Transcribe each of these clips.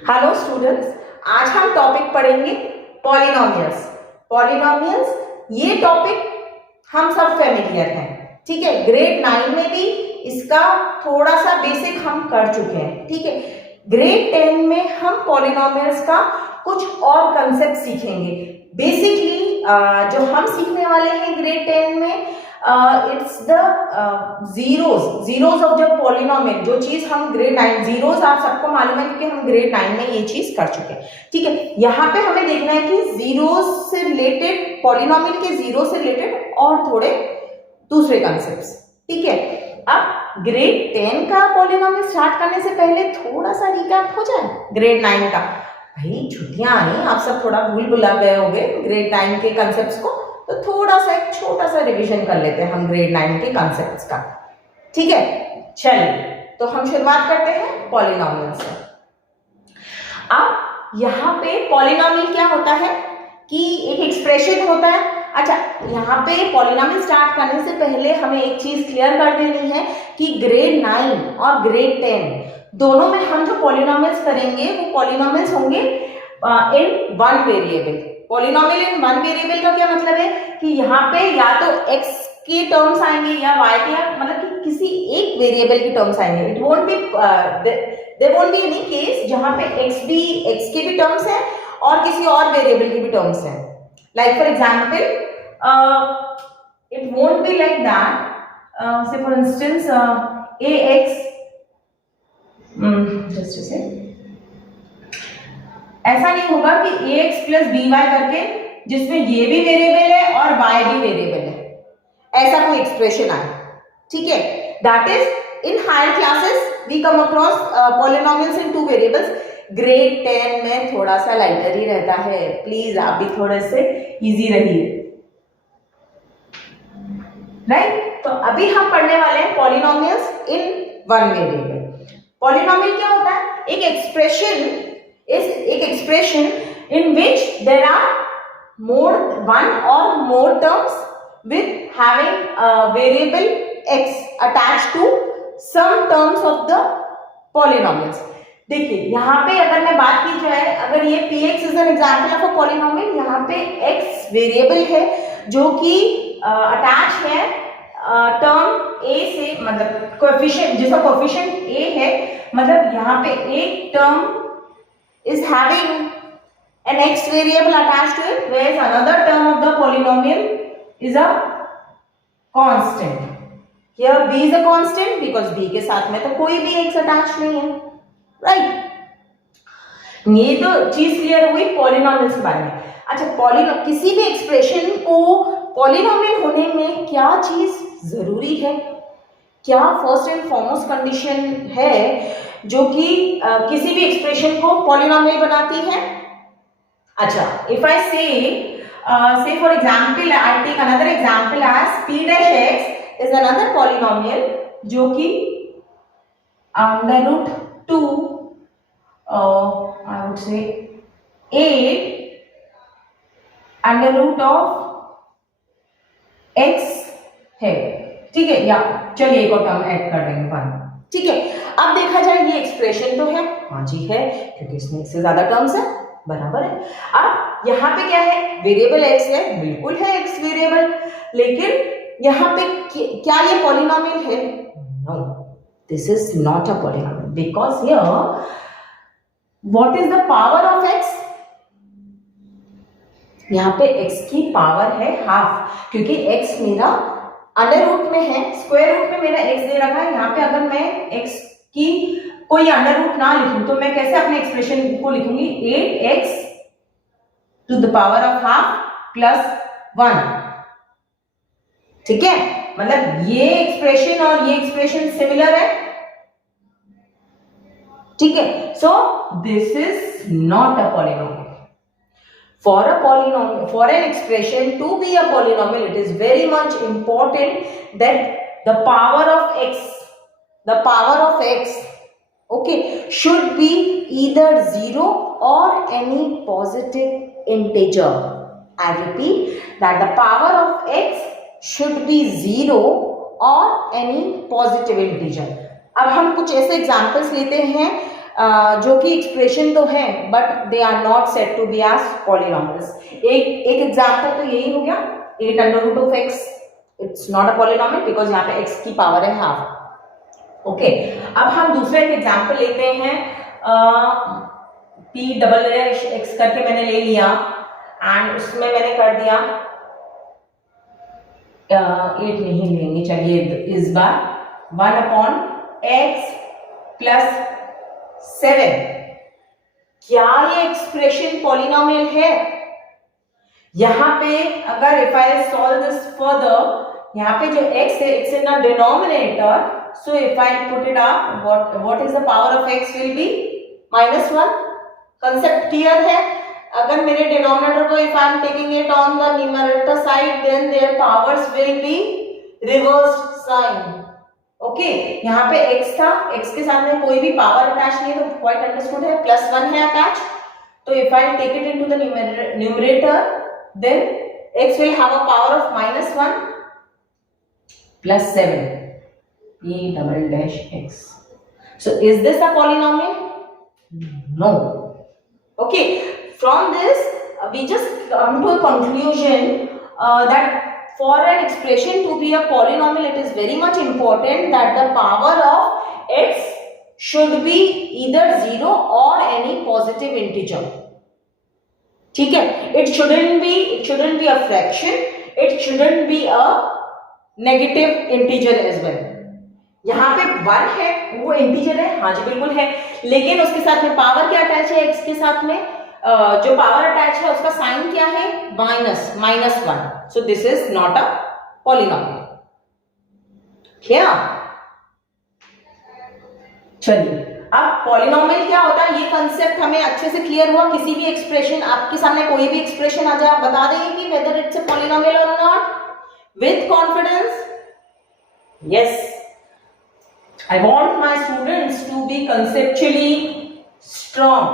Hello students, आज हम topic पढ़ेंगे पॉलिनोमियल्स। पॉलिनोमियल्स ये टॉपिक हम सब फेमिलियर हैं, ठीक है। ग्रेड 9 में भी इसका थोड़ा सा बेसिक हम कर चुके हैं, ठीक है। ग्रेड 10 में हम पॉलिनोमियल्स का कुछ और कंसेप्ट सीखेंगे। बेसिकली जो हम सीखने वाले हैं ग्रेड 10 में it's the zeros of the polynomial. जो चीज हम ग्रेड 9 जीरोज आप सबको मालूम है क्योंकि हम ग्रेड 9 में ये चीज कर चुके हैं, ठीक है। यहाँ पे हमें देखना है कि जीरोज से रिलेटेड, पॉलिनोमियल के जीरो से रिलेटेड और थोड़े दूसरे कंसेप्ट्स, ठीक है। अब ग्रेड 10 का पॉलिनोमियल स्टार्ट करने से पहले थोड़ा सा रिकैप हो जाए ग्रेड 9 का। भाई छुट्टियां आई, आप सब थोड़ा भूल भुला गए होंगे ग्रेड 9 के कंसेप्ट्स को, तो थोड़ा सा एक छोटा सा रिवीजन कर लेते हैं हम ग्रेड 9 के कंसेप्ट्स का, ठीक है। चलिए तो हम शुरुआत करते हैं पॉलिनोमियल से। अब यहाँ पे पॉलिनोमियल क्या होता है कि एक एक्सप्रेशन होता है। अच्छा, यहाँ पे पॉलिनोमियल स्टार्ट करने से पहले हमें एक चीज क्लियर कर देनी है कि ग्रेड 9 और ग्रेड 10 दोनों में हम जो पॉलिनोमियल्स करेंगे वो पॉलिनोमियल्स होंगे in one variable. Polynomial in one variable का क्या मतलब है कि यहाँ पे या तो x के टर्म्स आएंगे या y के, या मतलब कि किसी एक वेरिएबल के टर्म्स आएंगे। It won't be there won't be any case जहाँ पे x के भी टर्म्स हैं और किसी और वेरिएबल के भी टर्म्स हैं। Like for example it won't be like that, say for instance ax, just a second, ऐसा नहीं होगा कि ax प्लस by करके जिसमें ये भी वेरिएबल है और y भी वेरिएबल है, ऐसा कोई एक्सप्रेशन आए, ठीक है। That is in higher classes we come across polynomials in two variables. Grade 10 में थोड़ा सा लाइटर ही रहता है, प्लीज आप भी थोड़े से इजी रहिए, राइट। तो अभी हम पढ़ने वाले हैं polynomials in one variable. Polynomial क्या होता है? एक expression in which there are one or more terms with having a variable x attached to some terms of the polynomials. देखिए यहाँ पे अगर मैं बात की जाए, अगर ये px is an example of a polynomial, यहाँ पे x वेरिएबल है जो कि अटैच है टर्म a से, मतलब कोएफिशिएंट, जिसका कोएफिशिएंट a है, मतलब यहाँ पे एक term is having an x variable attached to it, whereas another term of the polynomial is a constant. Here b is a constant because b के साथ में तो कोई भी x attached नहीं है, right? ये तो चीज क्लियर हुई पॉलिनोमियल्स के बारे में। अच्छा, किसी भी एक्सप्रेशन को पॉलिनोमियल होने में क्या चीज जरूरी है, क्या फर्स्ट एंड फॉरमोस्ट कंडीशन है जो कि किसी भी एक्सप्रेशन को पॉलिनोमियल बनाती है? अच्छा, if I say for example, I take another example as p dash x is another polynomial जो कि under root 2 I would say 8 under root of x है, ठीक है। या चलिए एक और टर्म ऐड कर देंगे 1, ठीक है। अब देखा जाए ये एक्सप्रेशन तो है, हाँ जी है, क्योंकि इसमें एक से ज्यादा टर्म्स है, बराबर है। अब यहाँ पे क्या है, वेरिएबल x है, बिल्कुल है x वेरिएबल, लेकिन यहाँ पे क्या ये पॉलिनोमियल है? No, this is not a polynomial because here what is the power of x? यहाँ पे x की पावर है हाफ, क्योंकि x मेरा अंडर रूट में है, स्क्वायर रूट में मेरा x दे रखा है। यहाँ पे अगर मैं x की कोई अंडर रूट ना लिखूं तो मैं कैसे अपने एक्सप्रेशन को लिखूंगी? 8x to the power of half plus 1, ठीक है। मतलब ये एक्सप्रेशन और ये एक्सप्रेशन सिमिलर है, ठीक है। So this is not a polynomial. For a polynomial, for an expression to be a polynomial, it is very much important that the power of x, okay, should be either 0 or any positive integer. I repeat that the power of x should be 0 or any positive integer. अब हम कुछ ऐसे examples लेते हैं जो कि expression तो है but they are not said to be as polynomials. एक एग्जांपल तो यही हो गया 8 under root of x, it's not a polynomial because यहाँ पे x की पावर है हाफ। ओके, अब हम दूसरे एक एग्जांपल लेते हैं। p डबल x करके मैंने ले लिया एंड उसमें मैंने कर दिया 8 नहीं लेंगे, चलिए इस बार 1 अपॉन x प्लस 7। क्या ये एक्सप्रेशन पॉलिनॉमियल है? यहां पे अगर if I solve this further, यहाँ पे जो x है it's in a denominator, so if I put it up what is the power of x will be -1। Concept clear है? अगर मेरे डिनोमिनेटर को if I am taking it on the numerator side then their powers will be reversed sign. Okay, यहाँ पे x था, x के साथ में कोई भी पावर अटैच नहीं है तो क्वाइट अंडरस्टूड है, +1 है अटैच। तो if I take it into the numerator then x will have a power of -1 plus 7 p double dash x. So is this a polynomial? No. Okay, from this we just come to a conclusion that for an expression to be a polynomial it is very much important that the power of x should be either 0 or any positive integer. ठीक है, it shouldn't be a fraction, it shouldn't be a negative integer as well. यहाँ पे 1 है वो integer है, हाँ जी बिल्कुल है, लेकिन उसके साथ में पावर क्या अटैच है x के साथ में, जो पावर अटैच है उसका साइन क्या है, -1, सो this is not a polynomial. क्या? चलिए, अब पॉलिनॉमियल क्या होता है ये कंसेप्ट हमें अच्छे से क्लियर हुआ। किसी भी एक्सप्रेशन आपके सामने कोई भी एक्सप्रेशन आ जाए आप बता देंगे कि वेदर इट्स अ पॉलिनॉमियल और not with confidence. Yes, I want my students to be conceptually strong.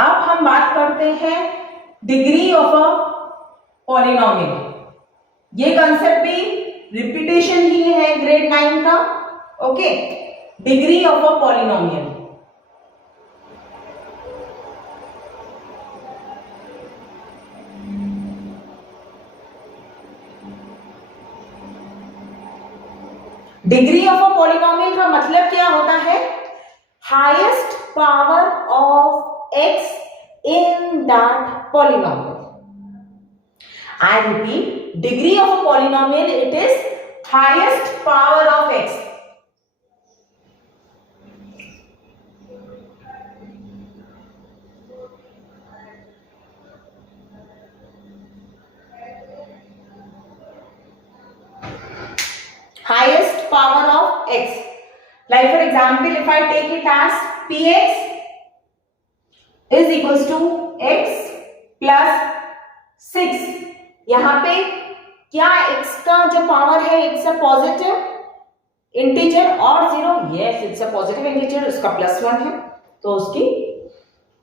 अब हम बात करते हैं डिग्री ऑफ अ पॉलिनॉमियल। ये कंसेप्ट भी रिपीटेशन ही है ग्रेड 9 का। Okay, degree of a polynomial. Degree of a polynomial का मतलब क्या होता है? Highest power of x in that polynomial. I repeat, degree of a polynomial, it is highest power of x. Highest power of x. Like for example, if I take it as px is equals to x plus 6. यहाँ पे क्या x का जो power है it's a positive integer or 0? Yes, it's a positive integer, उसका +1 है तो उसकी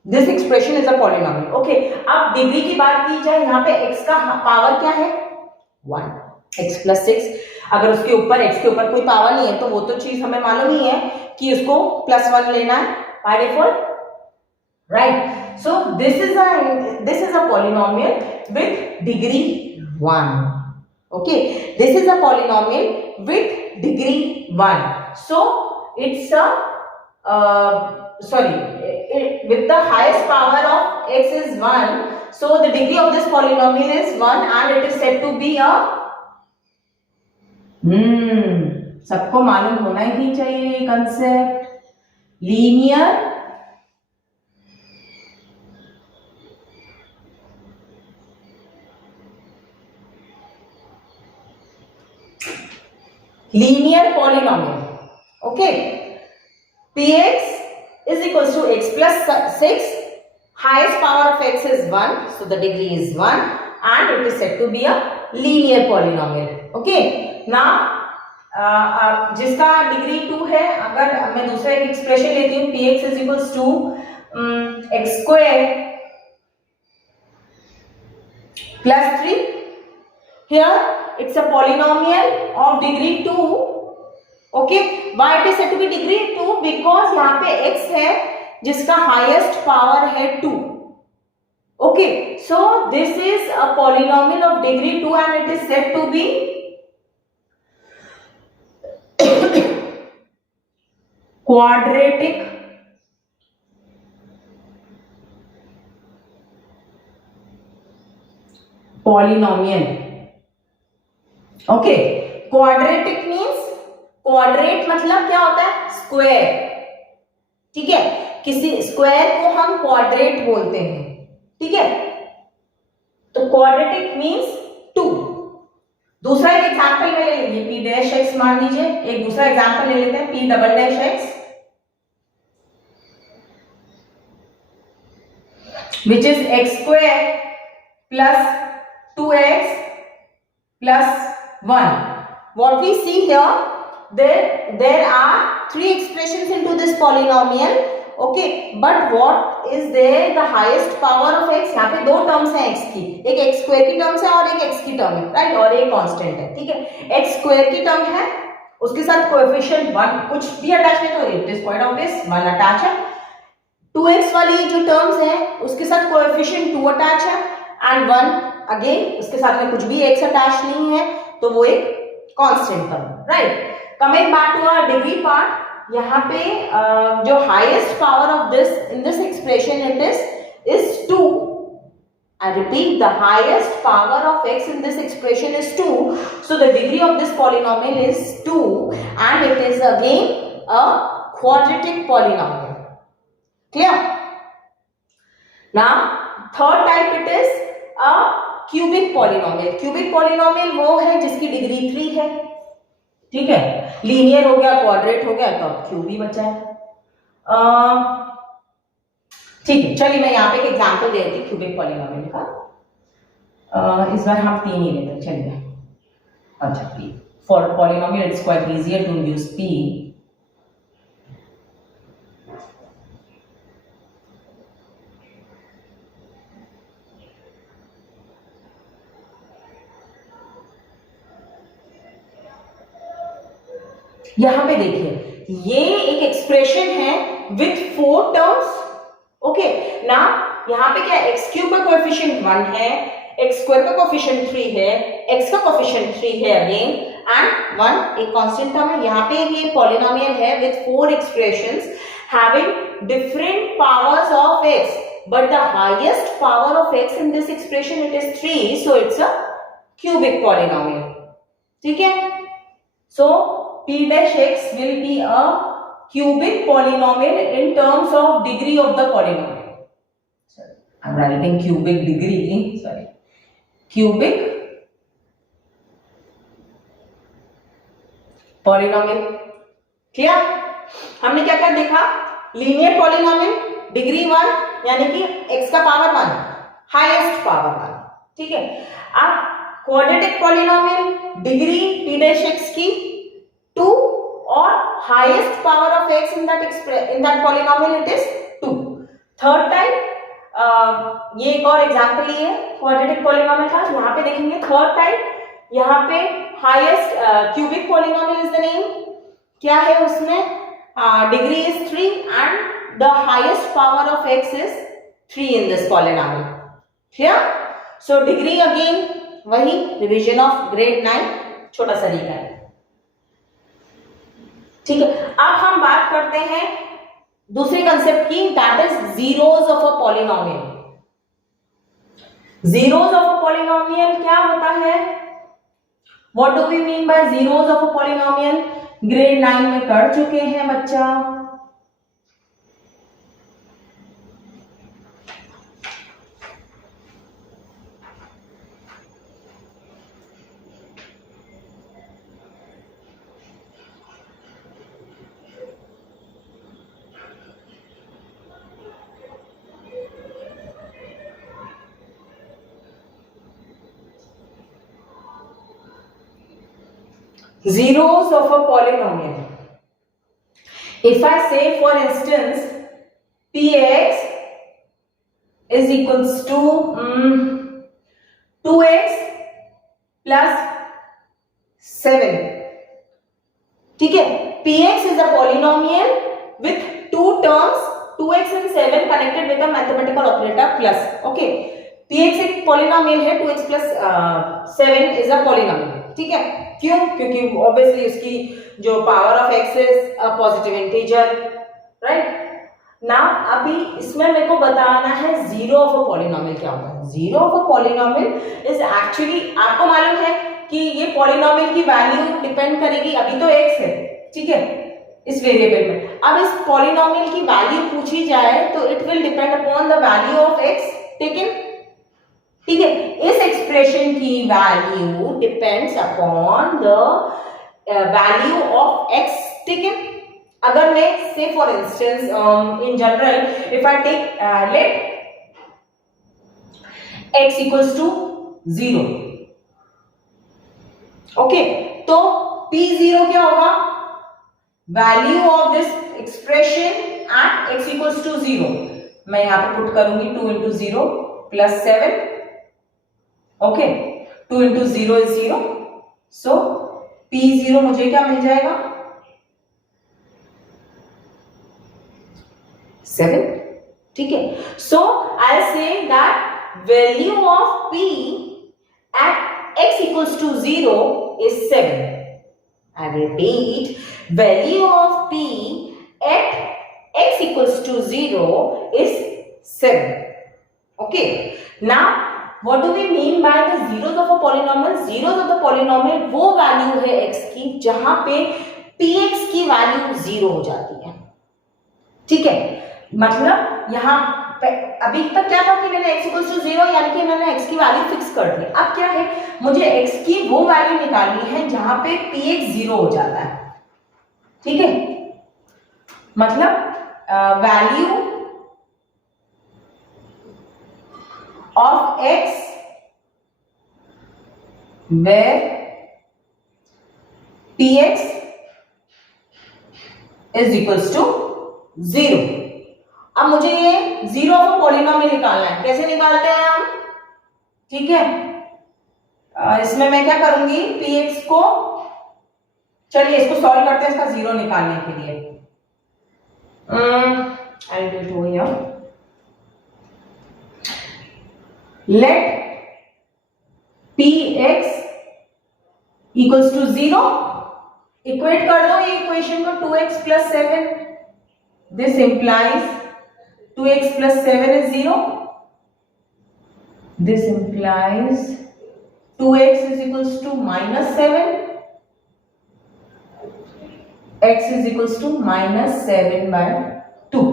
this expression is a polynomial. Okay, अब डिग्री की बात की जाए, यहाँ पे x का पावर क्या है? 1, x plus 6. अगर उसके ऊपर x के ऊपर कोई पावर नहीं है तो वो तो चीज हमें मालूम ही है कि उसको +1 लेना है by default, right? So this is a polynomial with degree 1. Okay, this is a polynomial with degree 1. So it's a with the highest power of x is 1. So the degree of this polynomial is 1 and it is said to be a सबको मालूम होना ही चाहिए concept, linear polynomial. Okay, px is equals to x plus 6. Highest power of x is 1, so the degree is 1 and it is said to be a linear polynomial. Okay, now जिसका degree 2 है, अगर मैं दूसरा एक expression लेती हूँ px is equals to x square plus 3. Here it's a polynomial of degree 2 okay, why it is said to be degree 2? Because यहाँ पे x है जिसका हाईएस्ट पावर है 2. Okay, so this is a polynomial of degree 2 and it is said to be quadratic polynomial. Okay, quadratic means, quadrate मतलब क्या होता है? Square. ठीक है, किसी स्क्वायर को हम क्वाड्रेट बोलते हैं. ठीक है, तो क्वाड्रेटिक मीन्स 2. दूसरा एक एग्जांपल में ले लीजिए, पी डैश एक्स मान लीजिए. एक दूसरा एग्जांपल ले लेते हैं, P double dash x which is x square plus 2x plus 1. What we see here, there are three expressions into this polynomial. Okay, but what is there the highest power of x? यहाँ पे दो terms हैं x की, एक x square की terms है और एक x की टर्म है, राइट, और एक कांस्टेंट है. ठीक है, x स्क्वायर की टर्म है, उसके साथ कोएफिशिएंट 1 कुछ भी अटैच नहीं, तो it is quite obvious 1 attach है. 2x वाली जो टर्म्स है उसके साथ कोएफिशिएंट 2 अटैच है एंड 1 अगेन उसके साथ में कुछ भी x अटैच नहीं है, तो वो एक constant term, right. Coming back to our degree part, यहाँ पे जो highest power of this in this expression it is 2. I repeat, the highest power of x in this expression is 2. So the degree of this polynomial is 2 and it is again a quadratic polynomial. Clear? Now third type it is a cubic polynomial. Cubic polynomial वो है जिसकी degree 3 है. ठीक है, linear हो गया, quadrat हो गया, तो अब क्यूब ही बचा है. ठीक है, चलिए मैं यहाँ पे एक एग्जांपल दे देती हूँ क्यूबिक पॉलिनोमियल का. इस बार हम 3 ही लेते हैं. चलिए, अच्छा, p for polynomial it's quite easier to use p. यहां पे देखिए, ये एक एक्सप्रेशन है विथ 4 टर्म्स. ओके, ना यहाँ पे क्या, x क्यूब का कोएफिशिएंट 1 है, x स्क्वायर का कोएफिशिएंट 3 है, x का कोएफिशिएंट 3 है अगेन एंड 1 एक कांस्टेंट टर्म है. यहाँ पे ये पॉलिनोमियल है with 4 expressions having different powers of x, but the highest power of x in this expression it is 3, so it's a cubic polynomial. ठीक है, सो p dash x will be a cubic polynomial in terms of degree of the polynomial. Sorry, I'm writing cubic degree. Sorry, cubic polynomial. Clear? हमने क्या क्या देखा? Linear polynomial degree 1 यानी कि x का power 1, highest power 1. ठीक है, अब quadratic polynomial degree p dash x की 2 और highest power of x in that polynomial it is 2. Third type, ये एक और एग्जांपल ही है क्वाड्रेटिक पॉलिनोमियल का. यहाँ पे देखेंगे थर्ड टाइप, यहाँ पे highest cubic polynomial is the name. क्या है उसमें? Degree is 3 and the highest power of x is 3 in this polynomial. Clear? So degree again वही, रिवीजन ऑफ ग्रेड 9, छोटा सा रिका है. ठीक है, अब हम बात करते हैं दूसरे कंसेप्ट की, that is zeros of a polynomial. Zeros of a polynomial क्या होता है? What do we mean by zeros of a polynomial? Grade 9 में कर चुके हैं बच्चा. Zeros of a polynomial. If I say for instance px is equals to 2x plus 7. ठीक है, px is a polynomial with two terms 2x and 7 connected with a mathematical operator plus. okay, px एक polynomial है, 2x plus 7 is a polynomial. ठीक है, क्यों? क्योंकि obviously उसकी जो power of x is a positive integer, right? Now अभी इसमें मेरे को बताना है जीरो ऑफ अ पॉलिनोमियल क्या होता है. Zero of a polynomial is actually, आपको मालूम है कि ये पॉलिनोमियल की वैल्यू डिपेंड करेगी, अभी तो x है, ठीक है, इस वेरिएबल में. अब इस पॉलिनोमियल की वैल्यू पूछी जाए तो it will depend upon the value of x taken. ठीक है, इस एक्सप्रेशन की value depends upon the value of x taken. अगर मैं say for instance in general if I take let x equals to 0, okay, तो p0 क्या होगा? Value of this expression at x equals to 0. मैं यहां पे पुट करूंगी 2 into 0 plus 7. ओके, 2 इंटू 0 इज 0, सो p0 मुझे क्या मिल जाएगा? 7. ठीक है, so I say that value of p at x equals to 0 is 7. I repeat, value of p at x equals to 0 is 7. Okay. Now, what do we mean by the zeros of a polynomial? Zeros of the polynomial वो value है x की जहां पे px की value 0 हो जाती है. ठीक है, मतलब यहां अभी तक क्या था कि मैंने x इक्वल्स टू 0 यानी कि मैंने x की वैल्यू फिक्स कर दी. अब क्या है, मुझे x की वो वैल्यू निकालनी है जहां पे px 0 हो जाता है. ठीक है, मतलब value of x where px is equals to 0. अब मुझे ये जीरो ऑफ पॉलिनोमियल निकालना है. कैसे निकालते हैं हम? ठीक है, इसमें मैं क्या करूंगी, px को, चलिए इसको सॉल्व करते हैं इसका जीरो निकालने के लिए. I do it here. Let px equals to 0. Equate कर दो ये इक्वेशन को 2x plus 7. This implies 2x plus 7 is 0. This implies 2x is equals to minus 7. x is equals to minus 7 by 2.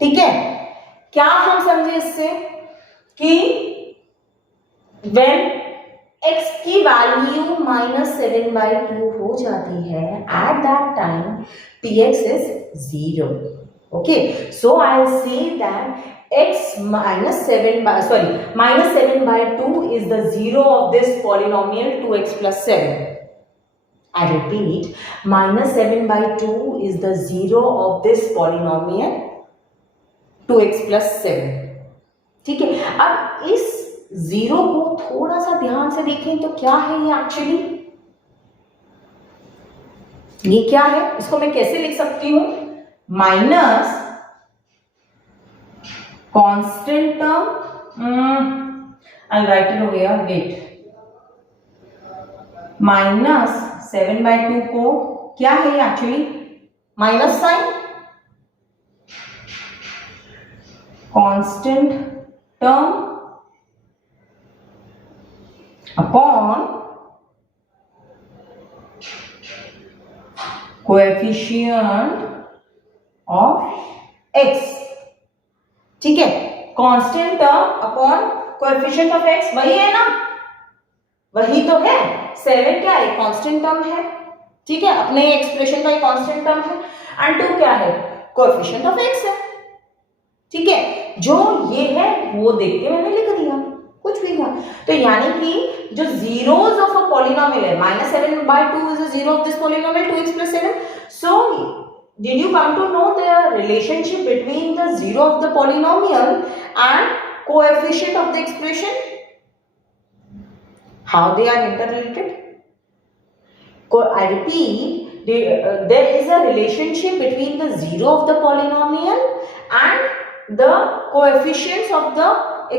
ठीक है, क्या हम समझे इससे कि when x की वैल्यू minus 7 by 2 हो जाती है, at that time px is 0. Okay, so I'll say that x minus 7 by by 2 is the zero of this polynomial 2x plus 7. I repeat, minus 7 by 2 is the zero of this polynomial 2x plus 7. ठीक है, अब इस zero को थोड़ा सा ध्यान से देखें तो क्या है ये एक्चुअली, ये क्या है, इसको मैं कैसे लिख सकती हूं? Minus constant term, I write it over here, wait, minus 7 by 2 को क्या है actually, minus sign, constant term upon coefficient of x. ठीक है, constant term upon coefficient of x वही है ना, वही तो है. 7 क्या है, कांस्टेंट टर्म है. ठीक है, अपने एक्सप्रेशन का एक कांस्टेंट टर्म है. एंड 2 क्या है, कोएफिशिएंट ऑफ x है. ठीक है, जो ये है वो देख के मैंने लिख दिया, कुछ भी था. तो यानी कि जो जीरोस ऑफ अ पॉलिनोमियल है, minus 7 by 2 is the zero of this polynomial 2x plus 7. So did you come to know the relationship between the zero of the polynomial and coefficient of the expression, how they are interrelated? I repeat, there is a relationship between the zero of the polynomial and the coefficients of the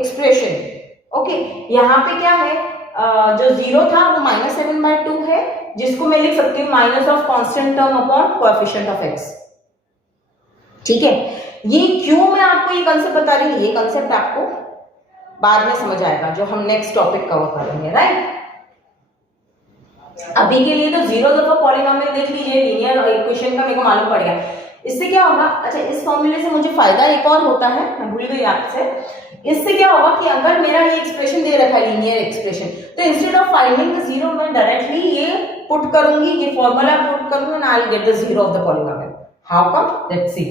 expression. Okay, यहाँ पे क्या है, जो zero था वो -7/2 है, जिसको मैं लिख सकती हूँ minus of constant term upon coefficient of x. ठीक है, ये क्यों मैं आपको ये कंसेप्ट बता रही हूँ, ये कंसेप्ट आपको बाद में समझ आएगा जो हम नेक्स्ट टॉपिक कवर करेंगे. राइट, अभी के लिए तो जीरो दफा पॉलिनोमियल देख लीजिए, लीनियर इक्वेशन का मेरे को मालूम पड़ गया. इससे क्या होगा, अच्छा इस फॉर्मूले से मुझे फायदा एक और होता है, मैं भूल गई आपसे. इससे क्या होगा कि अगर मेरा ये एक्सप्रेशन दे रखा है लीनियर एक्सप्रेशन, तो instead of finding the zero मैं डायरेक्टली ये पुट करूंगी, ये फॉर्मूला पुट करूंगी and I will get the zero of the polynomial. How come, let's see.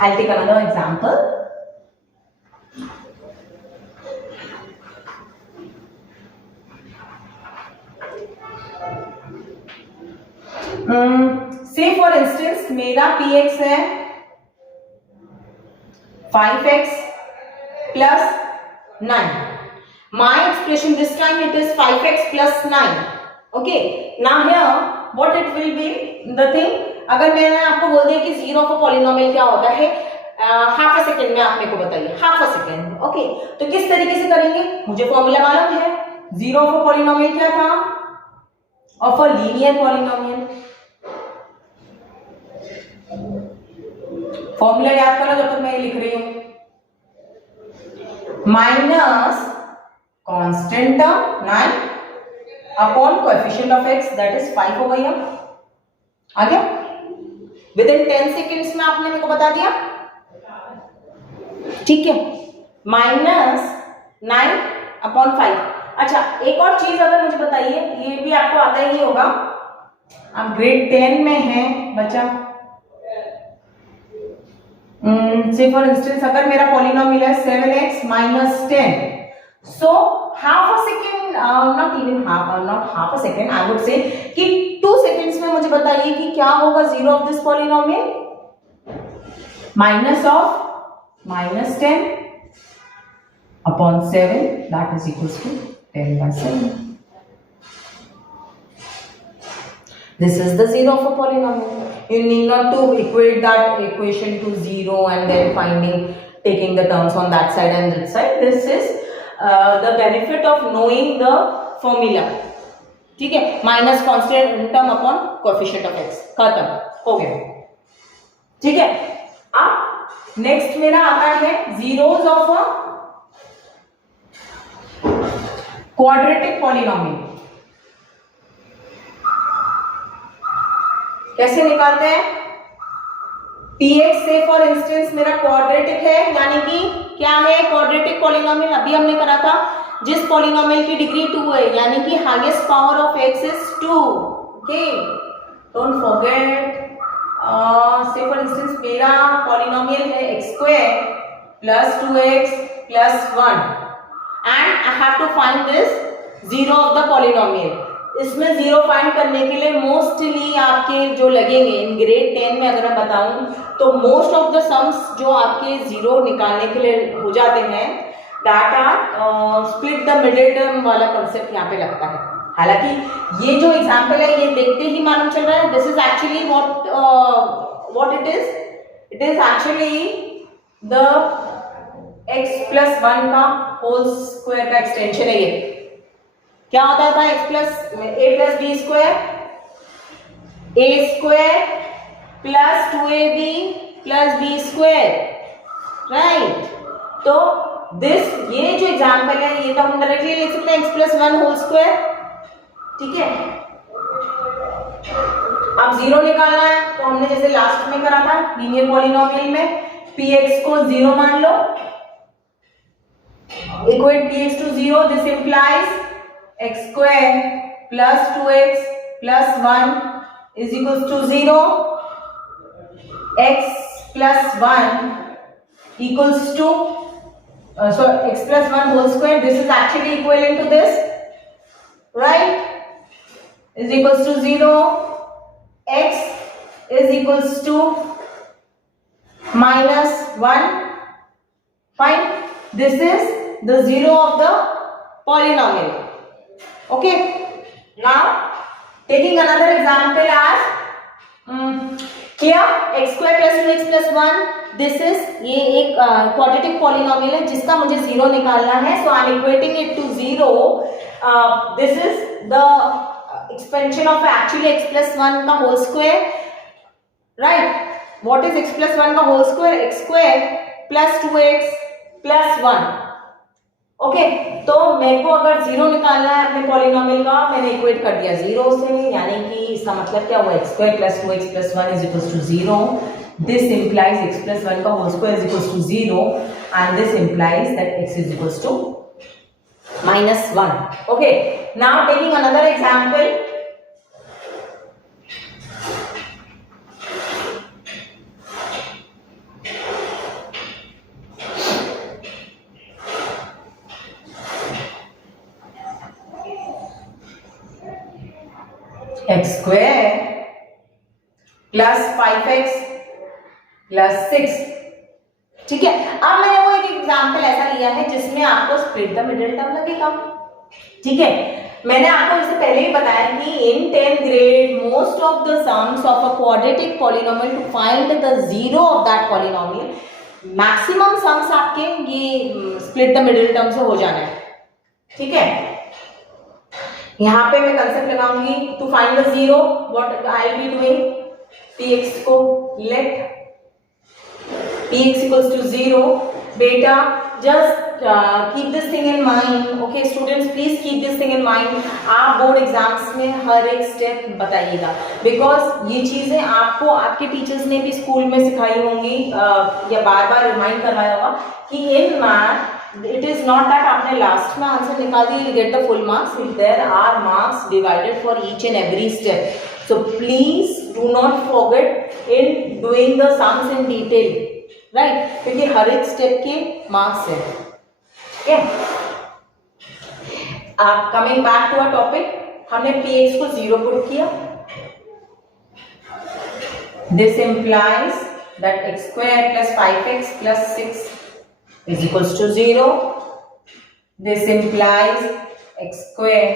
I take another example. say for instance मेरा px है 5x plus 9. My expression this time it is 5x plus 9. Okay, now here what it will be the thing. अगर मैंने आपको बोल दिया कि zero of a polynomial क्या होता है, हाफ अ सेकेंड में आप मेरे को बताइए, हाफ अ सेकेंड. ओके, तो किस तरीके से करेंगे, मुझे फॉर्मूला मालूम है. जीरो ऑफ अ पॉलिनोमियल क्या था, of a linear polynomial. Formula याद करो जब तक मैं लिख रही हूं. Minus constant term 9 upon coefficient of x that is 5 हो गया. आ गया, विद इन 10 सेकेंड्स में आपने मेरे को बता दिया. ठीक है, माइनस 9 अपॉन 5. अच्छा एक और चीज अगर मुझे बताइए, ये भी आपको आता ही होगा, आप ग्रेड 10 में हैं बच्चा. से फॉर इंस्टेंस अगर मेरा पॉलिनोमियल है 7x minus 10, so half a second, not even half, not half a second, I would say कि 2 seconds में मुझे बताइए कि क्या होगा zero of this polynomial. Minus of -10 upon 7 that is equals to 10/7. This is the zero of a polynomial. You need not to equate that equation to zero and then taking the terms on that side and that side. This is the benefit of knowing the formula. ठीक है, minus constant term upon coefficient of x. खत्म हो गया. ठीक है, अब next मेरा आता है zeros of a quadratic polynomial. कैसे निकालते हैं, px से फॉर इंस्टेंस मेरा क्वाड्रेटिक है, यानी कि क्या है क्वाड्रेटिक पॉलिनोमियल, अभी हमने करा था, जिस पॉलिनोमियल की डिग्री 2 है, यानी कि highest power of x is 2. Okay, don't forget. से फॉर इंस्टेंस मेरा पॉलिनोमियल है x² plus 2x plus 1 and I have to find this zero of the polynomial. इसमें जीरो फाइंड करने के लिए मोस्टली आपके जो लगेंगे इन ग्रेड 10 में अगर मैं बताऊं तो मोस्ट ऑफ द सम्स जो आपके जीरो निकालने के लिए हो जाते हैं that are split the middle term वाला कंसेप्ट यहाँ पे लगता है. हालांकि ये जो एग्जांपल है ये देखते ही मालूम चल रहा है this is actually what it is actually the x+1 का होल स्क्वायर का एक्सटेंशन है. ये क्या होता था, x plus a+b² a² plus 2ab plus b². Right, तो दिस ये जो एग्जांपल है ये तो हम डायरेक्टली लिख सकते हैं x+1 होल स्क्वायर. ठीक है, अब जीरो निकालना है तो हमने जैसे लास्ट में करा था लीनियर पॉलिनोमियल में px को 0 मान लो, equate px to 0. This implies x² plus 2x plus 1 is equals to 0. x plus 1 equals to so x plus 1 whole square, this is actually equivalent to this, right, is equals to 0. X is equals to -1. Fine, this is the zero of the polynomial. Okay, now taking another example as क्या x square plus 2x plus 1, this is ये एक quadratic polynomial है जिसका मुझे zero निकालना है, so I am equating it to zero. This is the expansion of actually x plus 1 का whole square, right. What is x plus 1 का whole square? x square plus 2x plus 1. Okay, तो मेरे को अगर zero निकालना है अपने polynomial का, मैंने इक्वेट कर दिया जीरो से, यानी कि इसका मतलब क्या हुआ? x square plus 2x plus 1 is equals to zero. This implies x plus 1 का whole square is equals to zero and this implies that x is equals to minus 1. Okay, now taking another example. x square plus 5x plus 6. ठीक है, अब मैंने वो एक example ऐसा लिया है जिसमें आपको स्प्लिट द मिडिल टर्म लगेगा. ठीक है, मैंने आपको इससे पहले ही बताया कि in 10th grade most of the sums of a quadratic polynomial to find the zero of that polynomial, maximum sums आपके ये स्प्लिट द मिडिल टर्म से हो जाना है. ठीक है, यहां पे मैं कंसेप्ट लगाऊंगी to find the zero. What I will be doing, px को let px equals to zero. बेटा just keep this thing in mind. Okay students, please keep this thing in mind. आप बोर्ड एग्जाम्स में हर एक step बताइएगा, because ये चीजें आपको आपके टीचर्स ने भी स्कूल में सिखाई होंगी या बार बार रिमाइंड करवाया होगा कि in math it is not that आपने लास्ट में आंसर निकाल दिया you get the full marks. There are marks divided for each and every step, so please do not forget in doing the sums in detail, right? क्योंकि हर एक step के marks है. Okay, coming back to a topic, हमने px को zero put किया. This implies that x square plus 5x plus 6 is equals to 0. This implies x square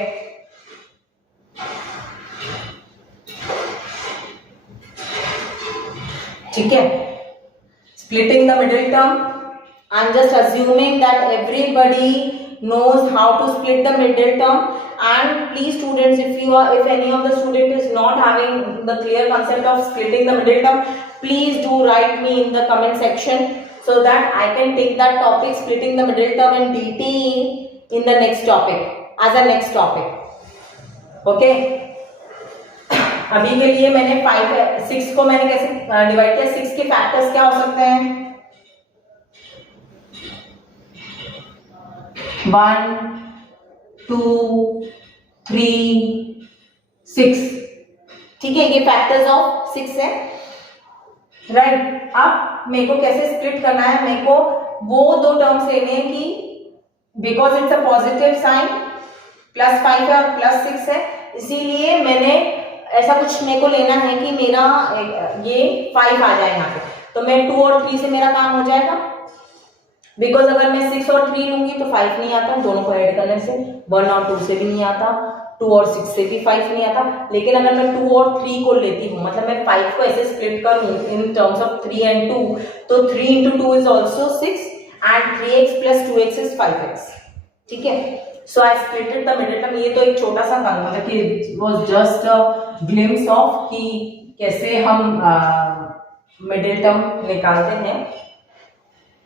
ठीक है. Splitting the middle term, I'm just assuming that everybody knows how to split the middle term. And please students, if any of the student is not having the clear concept of splitting the middle term, please do write me in the comment section, so that I can take that topic splitting the middle term in detail in the next topic, as a next topic. Okay, अभी के लिए मैंने 6 को मैंने कैसे divide किया? 6 के factors क्या हो सकते हैं? 1 2 3 6. ठीक है, ये फैक्टर्स ऑफ 6 है, राइट. अब मेरे को कैसे स्प्लिट करना है? मेरे को वो दो टर्म्स लेने हैं कि because it's a positive sign, plus 5 है और प्लस 6 है, इसीलिए मैंने ऐसा कुछ मेरे को लेना है कि मेरा ये 5 आ जाए यहाँ पे, तो मैं 2 और 3 से मेरा काम हो जाएगा. बिकॉज अगर मैं 6 और 3 लूंगी तो 5 नहीं आता, दोनों को ऐड करने से 1 और 2 से भी नहीं आता, 2 और 6 से भी 5 नहीं आता. लेकिन अगर मैं 2 और 3 को लेती हूँ, मतलब मैं 5 को ऐसे स्प्लिट करूँ इन टर्म्स ऑफ 3 एंड 2, तो 3 into 2 is also 6 and 3x plus 2x is 5x. ठीक है, so I splitted the middle term. ये तो एक छोटा सा मतलब कि it was just a glimpse of कि कैसे हम मिडिल टर्म निकालते हैं.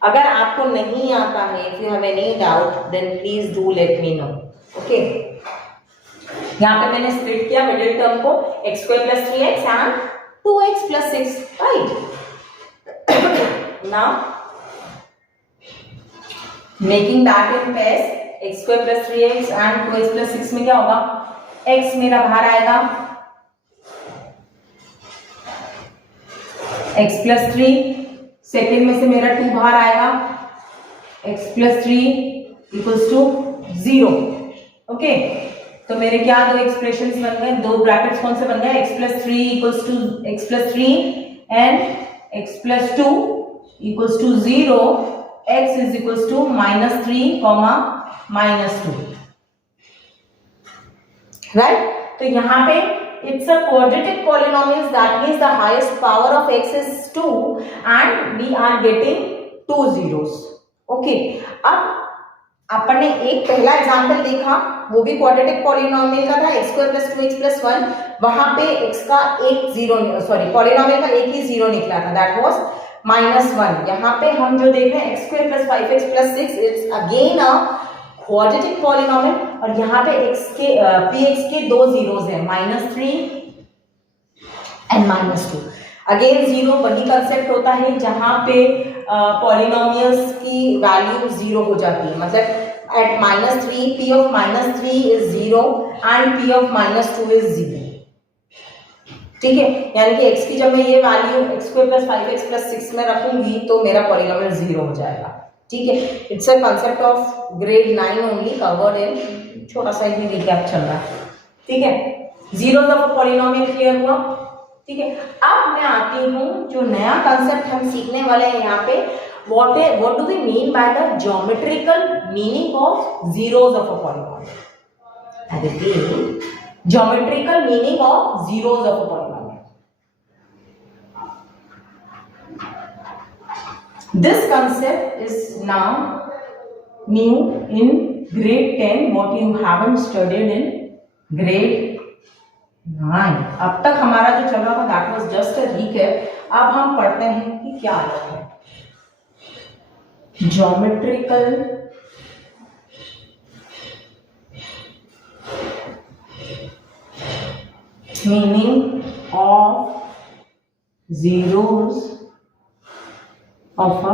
अगर आपको नहीं आता है, if you have any doubt then please do let me know. Okay, यहाँ पे मैंने स्प्लिट किया मिडिल टर्म को, x square plus 3x and 2x plus 6, right. Now making that in pairs, x square plus 3x and 2x plus 6 में क्या होगा? x मेरा बाहर आएगा, x प्लस 3, सेकेंड में से मेरा 2 बाहर आएगा, x plus 3 equals to 0. Okay, तो मेरे क्या दो एक्सप्रेशंस बन गए, दो ब्रैकेट्स कौन से बन गए? x plus 3 equals to x plus 3 and x plus 2 equals to 0, x is equals to -3 -2, right. तो यहाँ पे it's a quadratic polynomial, that means the highest power of x is 2 and we are getting 2 zeros. Okay, अब अपन ने एक पहला example देखा, वो भी क्वाड्रेटिक पॉलिनोमियल का था, x square plus 2x plus 1, वहां पे x का एक जीरो, सॉरी पॉलिनोमियल का एक ही जीरो निकला था, दैट वाज -1. यहाँ पे हम जो देख रहे हैं x square plus 5x plus 6, it's again a quadratic polynomial, और यहाँ पे x के px के दो जीरोस हैं, -3 एंड -2. अगेन जीरो वही कंसेप्ट होता है जहां पे पॉलिनोमियल्स की वैल्यू जीरो हो जाती है, मतलब at -3 p of -3 is 0 and p of -2 is 0. ठीक है, यानी कि x की जब मैं ये value x square plus 5x plus 6 में रखूंगी तो मेरा पॉलिनोमियल 0 हो जाएगा. ठीक है, it's a concept of grade 9 only, covered in, छोटा सा एक रिकैप चल रहा है. ठीक है, जीरोस ऑफ पॉलिनोमियल क्लियर हुआ. ठीक है, अब मैं आती हूँ जो नया कंसेप्ट हम सीखने वाले हैं यहाँ पे, what do we mean by the geometrical meaning of zeros of a polynomial. Geometrical meaning of zeros of a polynomial. This concept is now new in grade 10, what you haven't studied in grade 9. अब तक हमारा जो चल रहा था that was just a recap. अब हम पढ़ते हैं कि क्या है geometrical meaning of zeros of a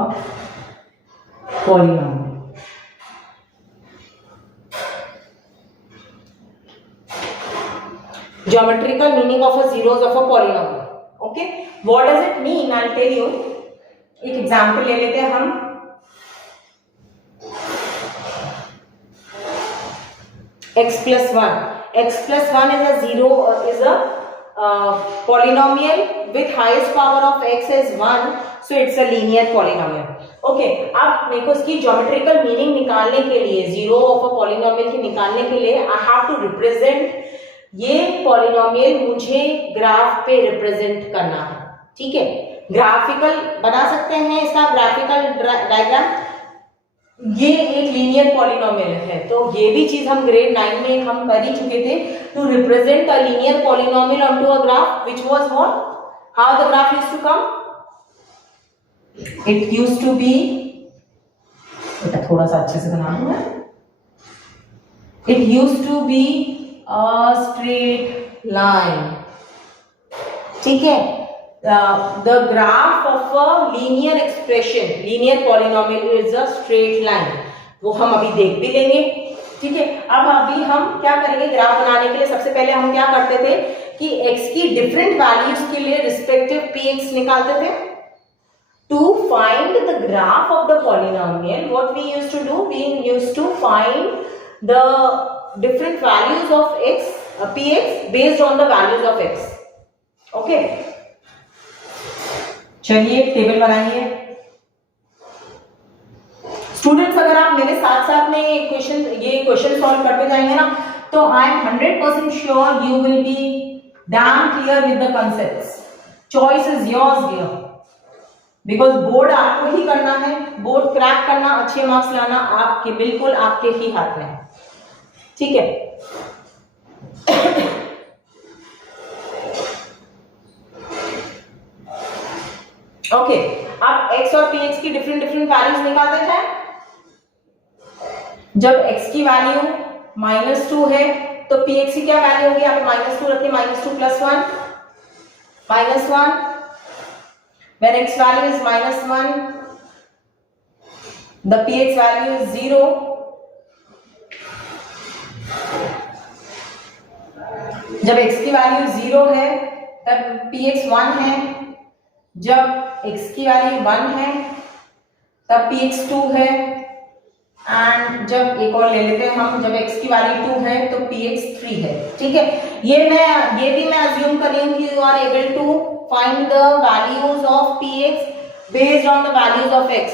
polynomial. Geometrical meaning of a zeros of a polynomial. Okay, what does it mean? I'll tell you. एक एग्जाम्पल ले लेते हैं हम. x plus 1. x plus 1 is a zero, is a polynomial with highest power of x is 1, so it's a linear polynomial. Okay, अब मेरे को इसकी geometrical meaning निकालने के लिए, जीरो ऑफ अ पॉलिनोमियल की निकालने के लिए आई हैव टू रिप्रेजेंट ये पॉलिनोमियल, मुझे ग्राफ पे रिप्रेजेंट करना है. ठीक है, ग्राफिकल बना सकते हैं इसका ग्राफिकल डायग्राम. ये एक लीनियर पॉलिनोमियल है, तो ये भी चीज हम ग्रेड 9 में हम कर ही चुके थे. To represent a linear polynomial onto a graph, which was what, how the graph used to come. It used to be, बेटा थोड़ा सा अच्छे से बना दूंगा. It used to be a straight line. ठीक है, the graph of a linear expression, linear polynomial is a straight line. वो हम अभी देख भी लेंगे. ठीक है, अब अभी हम क्या करेंगे, ग्राफ बनाने के लिए सबसे पहले हम क्या करते थे कि x की डिफरेंट वैल्यूज के लिए रिस्पेक्टिव px निकालते थे. To find the graph of the polynomial, what we used to do, we used to find the different values of x, px based on the values of x. Okay, चलिए table बनाइए. Students, अगर आप मेरे साथ साथ में ये question solve करते जाएंगे ना, तो I am 100% sure you will be damn clear with the concepts. Choice is yours dear, because board आपको ही करना है. बोर्ड क्रैक करना, अच्छे मार्क्स लाना आपके, बिल्कुल आपके ही हाथ में है. ठीक है, ओके, अब x और px की डिफरेंट वैल्यूज निकालते जाए. जब x की वैल्यू -2 है तो px की क्या वैल्यू होगी, यहाँ पे -2 रखिए, -2 + 1, -1. When x value is -1, the px value is 0. जब x की वैल्यू 0 है तब px 1 है. जब x की वैल्यू 1 है तब px 2 है. एंड जब एक और ले लेते हैं हम, जब x की वैल्यू 2 है तो px 3 है. ठीक है, ये भी मैं अज्यूम कर रही हूँ कि you are able to find the values of px based on the values of x.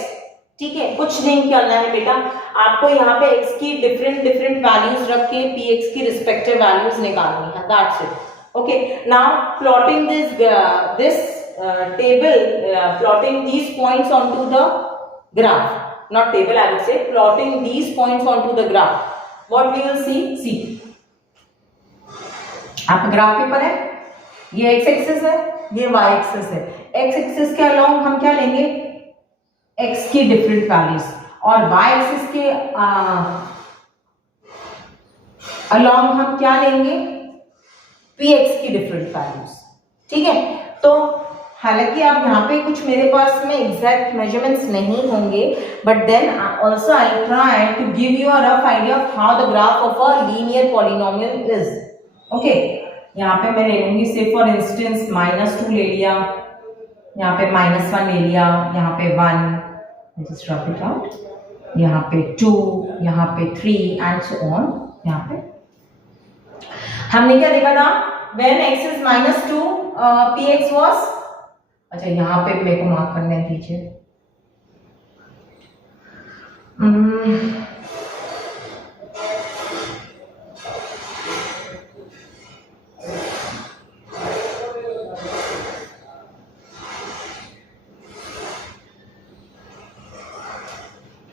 ठीक है, कुछ नहीं करना है बेटा, आपको यहाँ पे x की डिफरेंट वैल्यूज रख के px की रिस्पेक्टिव वैल्यूज निकालनी है. That's it. Okay, now plotting this table, plotting these points onto the graph, not table, I would say plotting these points onto the graph, what we will see, आप graph paper है, ये x axis है, ये y axis है। x axis के along हम क्या लेंगे, x की डिफरेंट वैल्यूज, और y एक्सिस के अलोंग हम क्या लेंगे, px की डिफरेंट वैल्यूज। ठीक है, तो हालांकि आप यहाँ पे कुछ मेरे पास में एग्जैक्ट मेजरमेंट्स नहीं होंगे, but then also I try to give you a rough idea of how the graph of a linear polynomial is. Okay, यहाँ पे मैं ले लूंगी से फॉर इंस्टेंस -2 ले लिया, यहाँ पे -1 ले लिया, यहाँ पे 1, जस्ट ड्रॉप इट आउट, यहाँ पे 2, यहाँ पे 3 एंड सो ऑन। यहाँ पे हमने क्या देखा था, when x is -2 px was, अच्छा यहाँ पे मेरे को मार्क करने दीजिए,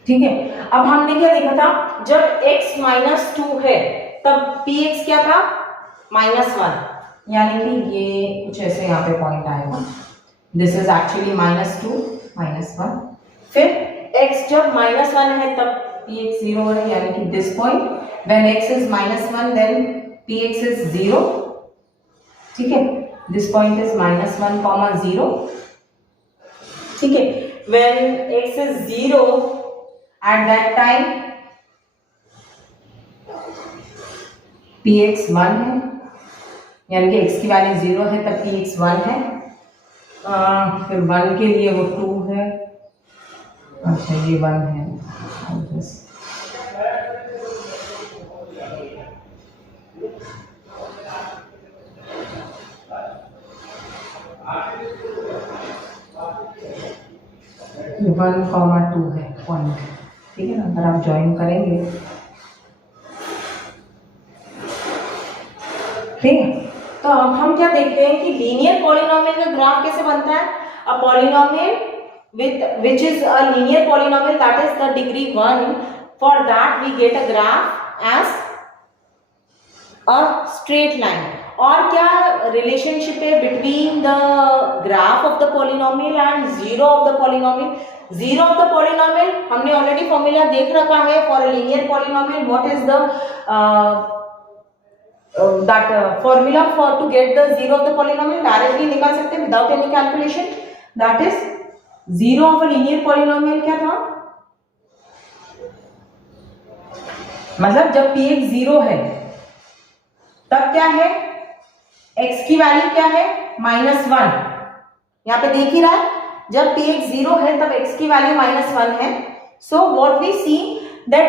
ठीक है। अब हमने क्या देखा था, जब x -2 है तब px क्या था, -1, यानी कि ये कुछ ऐसे यहाँ पे पॉइंट आएगा, दिस इज एक्चुअली -2 -1, फिर x जब -1 है तब px 0 है, यानी कि this point, when x is -1 then px is 0, ठीक है, दिस पॉइंट इज -1, 0, ठीक है, when x is 0 at that time px 1 है, यानी कि x की वैल्यू 0 है तब px 1 है, फिर 1 के लिए वो 2 है, अच्छा ये 1 है, ये 1, 2 है पॉइंट, ठीक है ना, अगर आप ज्वाइन करेंगे, ठीक है। तो अब हम क्या देखते हैं कि लीनियर पॉलिनोमियल का ग्राफ कैसे बनता है, a polynomial with which is a linear polynomial that is the degree 1, for that we get a graph as a straight line. और क्या रिलेशनशिप है between the graph of the polynomial and zero of the polynomial, zero of the polynomial हमने already formula देख रखा है for a linear polynomial, what is the that formula for to get the zero of the polynomial, directly निकाल सकते हैं without any calculation, that is zero of a linear polynomial क्या था, मतलब जब px 0 है तब क्या है, x की वैल्यू क्या है, -1, यहाँ पे देख ही रहा है, जब px 0 है तब x की वैल्यू -1 है। So what we see that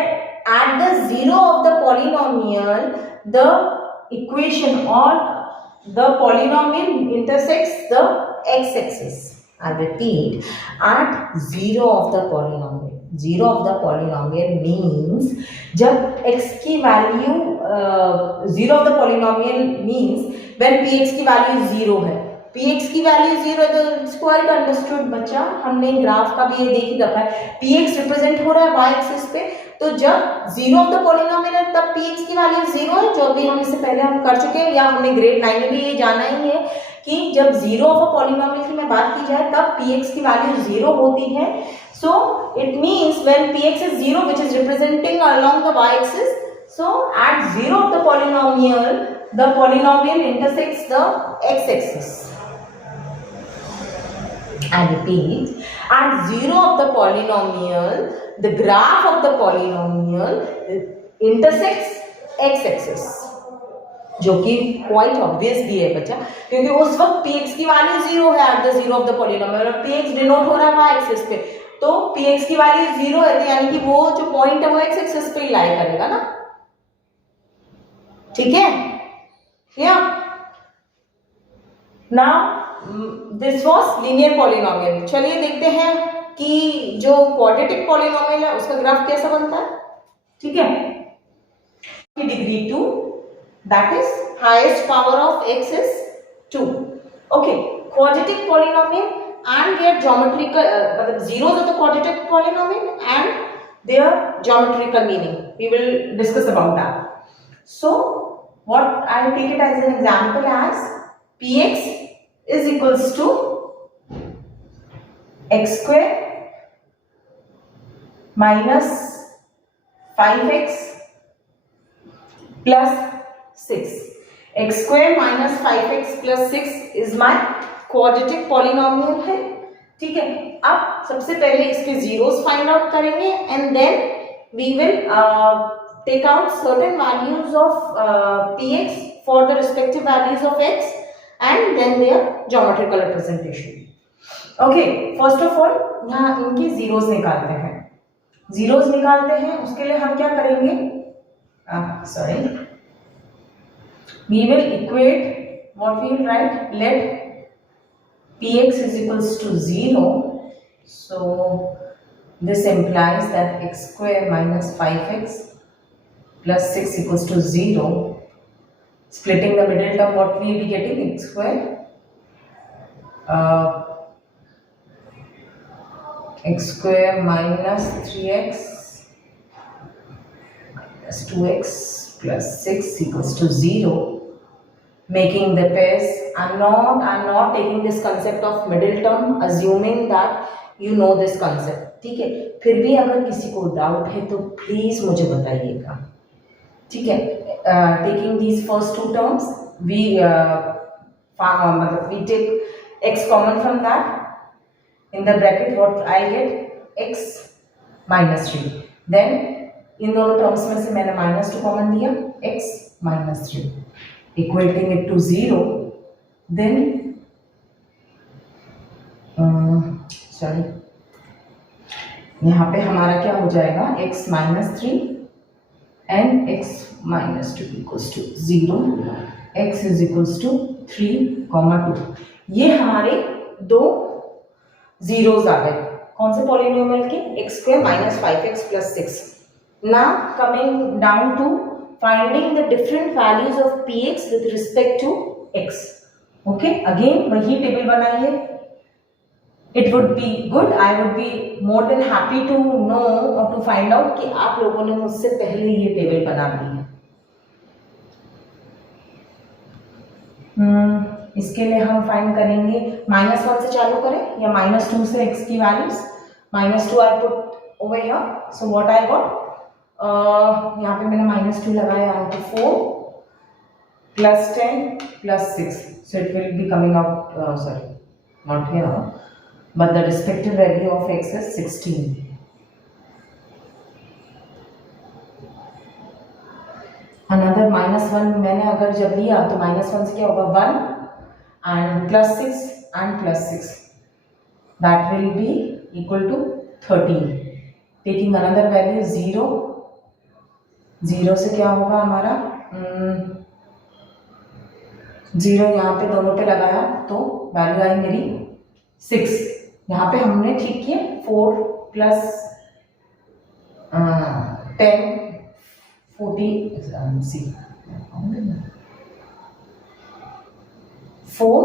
at the zero of the polynomial the equation or the polynomial intersects the x-axis. I repeat, at zero of the polynomial, zero of the polynomial means जब x की value zero of the polynomial means when px की value 0 है, px की value 0 है तो it's quite understood बच्चा, हमने graph का भी ये देख ही रखा है, px रिप्रेजेंट हो रहा है y एक्सिस पे, तो जब जीरो ऑफ द पॉलिनोमियल है तब px की वैल्यू 0 है, जो अभी हम इससे पहले हम कर चुके हैं, या हमने ग्रेड 9 में भी ये जाना ही है कि जब जीरो ऑफ अ पॉलिनोमियल की मैं बात की जाए तब px की वैल्यू 0 होती है। So it means when px is 0 which is representing along the y axis, so at zero of the polynomial intersects the x axis. I repeat, at zero of the polynomial, the graph of the polynomial intersects x-axis, जो कि quite obvious भी है बच्चा, क्योंकि उस वक्त px की value 0 है at the zero of the polynomial और px डिनोट हो रहा है y-axis पे, तो px की वैल्यू 0 है, तो यानी कि वो जो पॉइंट है वो x-axis पे ही लाई करेगा ना, ठीक है, yeah। Now this was linear polynomial. चलिए देखते हैं कि जो क्वाड्रेटिक पॉलिनोमियल है उसका ग्राफ कैसा बनता है, ठीक है, degree 2 that is highest power of x is 2. Okay, quadratic polynomial and their geometrical zeros of the quadratic polynomial and their geometrical meaning. We will discuss about that. So what I will take it as an example as px is equals to x square minus 5x plus 6. x square minus 5x plus 6 is my quadratic polynomial है. ठीक है, अब सबसे पहले इसके zeros find out करेंगे and then we will take out certain values of px for the respective values of x and then their geometrical representation. Okay, first of all यहाँ इनके zeros निकालते हैं. zeros निकालते हैं, उसके लिए हम क्या करेंगे? We will equate what we will write. Let px is equals to 0. So this implies that x square minus 5x plus 6 equals to 0. Splitting the middle term, what we will be getting? X square x square minus 3x minus 2x plus 6 equals to 0, making the pairs. I'm not taking this concept of middle term, assuming that you know this concept. ठीक है, फिर भी अगर किसी को doubt है तो please मुझे बताइएगा. ठीक है, taking these first two terms, we take x common from that. In the bracket what I get? X minus 3. Then इन दोनों टर्म्स में से मैंने -2 कॉमन लिया, x minus 3, equating it to 0. Then यहाँ पे हमारा क्या हो जाएगा? x minus 3 and x minus 2 equals to 0. x is equals to 3, 2. ये हमारे दो zeros आ गए. कौन से पॉलिनोमियल के? x square minus 5x plus 6. Now coming down to finding the different values of px with respect to x. Okay, again वही table बनाइए. It would be good, I would be more than happy to know or to find out कि आप लोगों ने मुझसे पहले ये table बना ली है. इसके लिए हम फाइंड करेंगे -1 से चालू करें या -2 से x की values. -2 I put over here. So what I got? यहाँ पे मैंने -2 लगाया, तो 4 plus 10 plus 6. So it will be coming out, sorry, not here, but the respective value of x is 16. Another -1 मैंने अगर जब लिया तो -1 से क्या होगा? 1 and plus 6 and plus 6. That will be equal to 13. Taking another value 0. 0 से क्या होगा हमारा? 0 यहाँ पे दोनों पे लगाया तो वैल्यू आई मेरी 6. यहाँ पे हमने ठीक किया 4 plus 10 40 see 4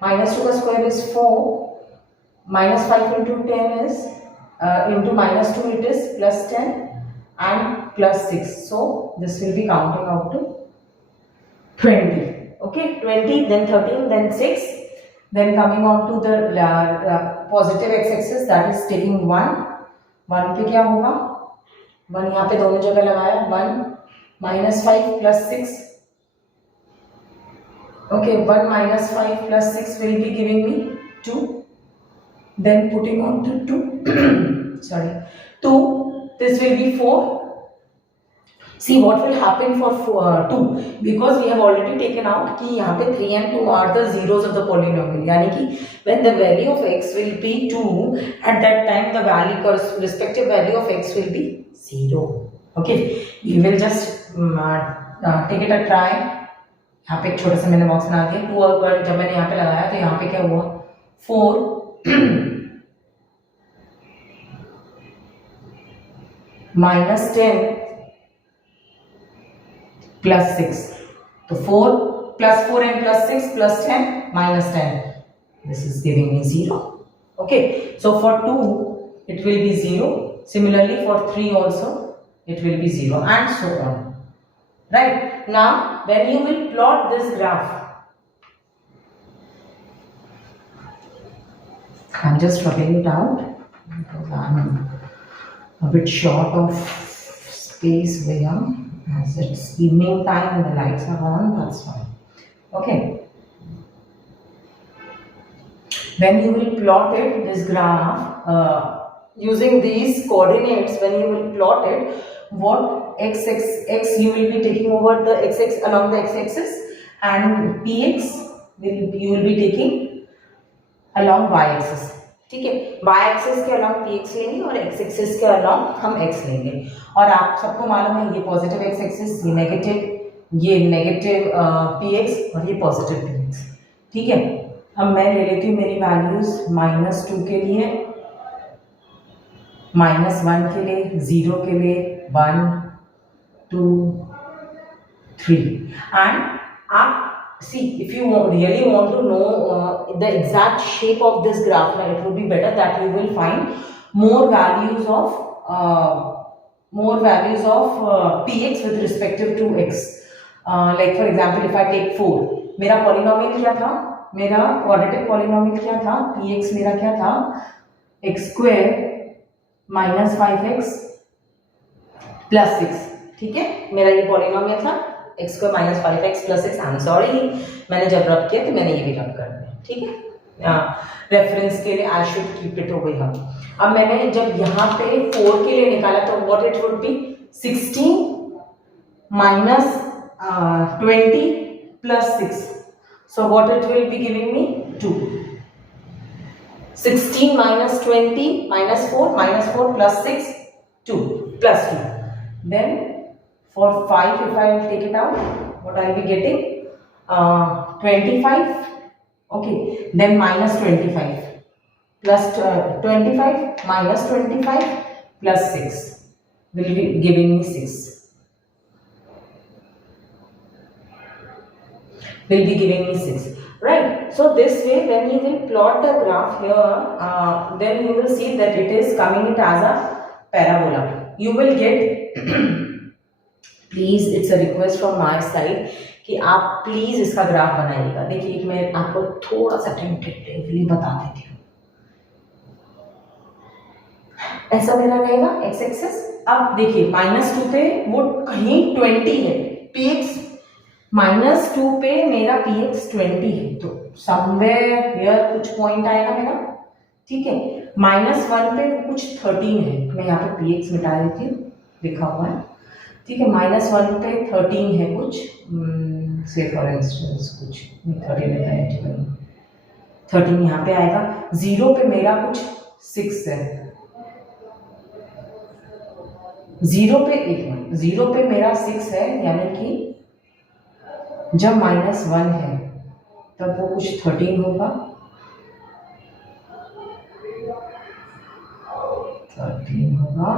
-2 का square is 4, -5 into 10 is into -2 it is plus 10 and plus 6. So this will be counting out to 20. Okay, 20, then 13, then 6. Then coming on to the positive x-axis, that is taking 1. 1 पे क्या होगा? 1 यहाँ पे दोनों जगह लगाया. 1 -5 plus 6. Okay, 1 minus 5 plus 6 will be giving me 2. Then putting on to 2. Sorry, 2. This will be 4. See what will happen for 2, because we have already taken out कि यहाँ पे 3 and 2 are the zeros of the polynomial. यानी कि when the value of x will be 2, at that time the value respective value of x will be 0. Okay, we will just take it a try. यहाँ पे एक छोटा सा मैंने box बना दिया. 2 और जब मैंने यहाँ पे लगाया तो यहाँ पे क्या हुआ? 4 -10 plus 6. तो 4 plus 4n plus 6 plus 10 minus 10. This is giving me 0. Okay, so for 2 it will be 0. Similarly for 3 also it will be 0, and so on. Right, now when you will plot this graph, I'm just rubbing it out because I'm a bit short of space here, as it's evening time and the lights are on. That's fine. Okay, when you will plot it, this graph, using these coordinates, when you will plot it, what x you will be taking over the x along the x-axis, and px you will be taking along y-axis. ठीक है, y-axis के along px लेंगे और x-axis के along हम x लेंगे. और आप सबको मालूम है ये पॉजिटिव x-axis, ये नेगेटिव px और ये पॉजिटिव px. ठीक है, अब मैं ले लेती हूँ मेरी वैल्यूज -2 के लिए, -1 के लिए, 0 के लिए, 1 2 3. and आप see, if you really want to know the exact shape of this graph, it would be better that you will find more values of px with respective to x. Like for example, if I take 4, मेरा polynomial क्या था, मेरा quadratic polynomial क्या था, px मेरा क्या था, x square minus 5x plus 6. ठीक है, मेरा ये polynomial था x square minus 5x plus 6. I am sorry, मैंने जब रब किया तो मैंने ये भी रब कर दिया. ठीक है, रेफरेंस के लिए I should keep it over here. अब मैंने जब यहाँ पे 4 के लिए निकाला तो what it would be 16 minus 20 plus 6. So what it will be giving me 2. 16 minus 20 minus 4 plus 6 2 plus 2. Then for 5, if I take it out, what I'll be getting 25. Okay, then minus 25 plus 25 minus 25 plus 6 will be giving me 6. Will be giving me 6. Right. So this way, when you will plot the graph here, then you will see that it is coming it as a parabola. You will get please, it's a request from my side कि आप please इसका graph बनाइएगा. देखिए, मैं आपको थोड़ा सा tentatively बता देती हूँ. ऐसा मेरा रहेगा एक्स एक्सेस. अब देखिए, -2 पे वो कहीं 20 है, px -2 पे मेरा px 20 है, तो समवेयर हियर कुछ पॉइंट आएगा मेरा. ठीक है, -1 पे कुछ 13 है. मैं यहाँ पे px मिटा देती हूँ, लिखा हुआ है. ठीक है, -1 पे 13 है कुछ, से फॉर इंस्टेंस कुछ 13 यहाँ पे आएगा. 0 पे मेरा कुछ 6 है. 0 पे मेरा 6 है, यानी कि जब -1 है तब वो कुछ 13 होगा. 13 होगा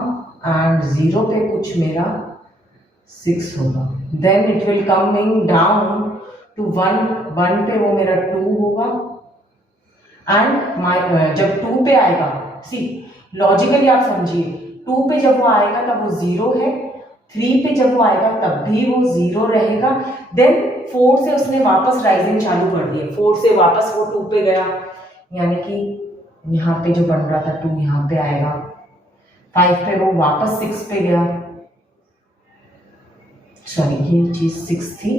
एंड 0 पे कुछ मेरा 6 होगा. Then it will coming down to 1 पे वो मेरा 2 होगा. एंड जब 2 पे आएगा, सी लॉजिकली आप समझिए, 2 पे जब वो आएगा तब वो 0 है, 3 पे जब वो आएगा तब भी वो 0 रहेगा. देन 4 से उसने वापस राइजिंग चालू कर दिया, 4 से वापस वो 2 पे गया, यानी कि यहाँ पे जो बन रहा था 2 यहाँ पे आएगा. 5 पे वो वापस 6 पे गया. सॉरी, ये चीज 6 थी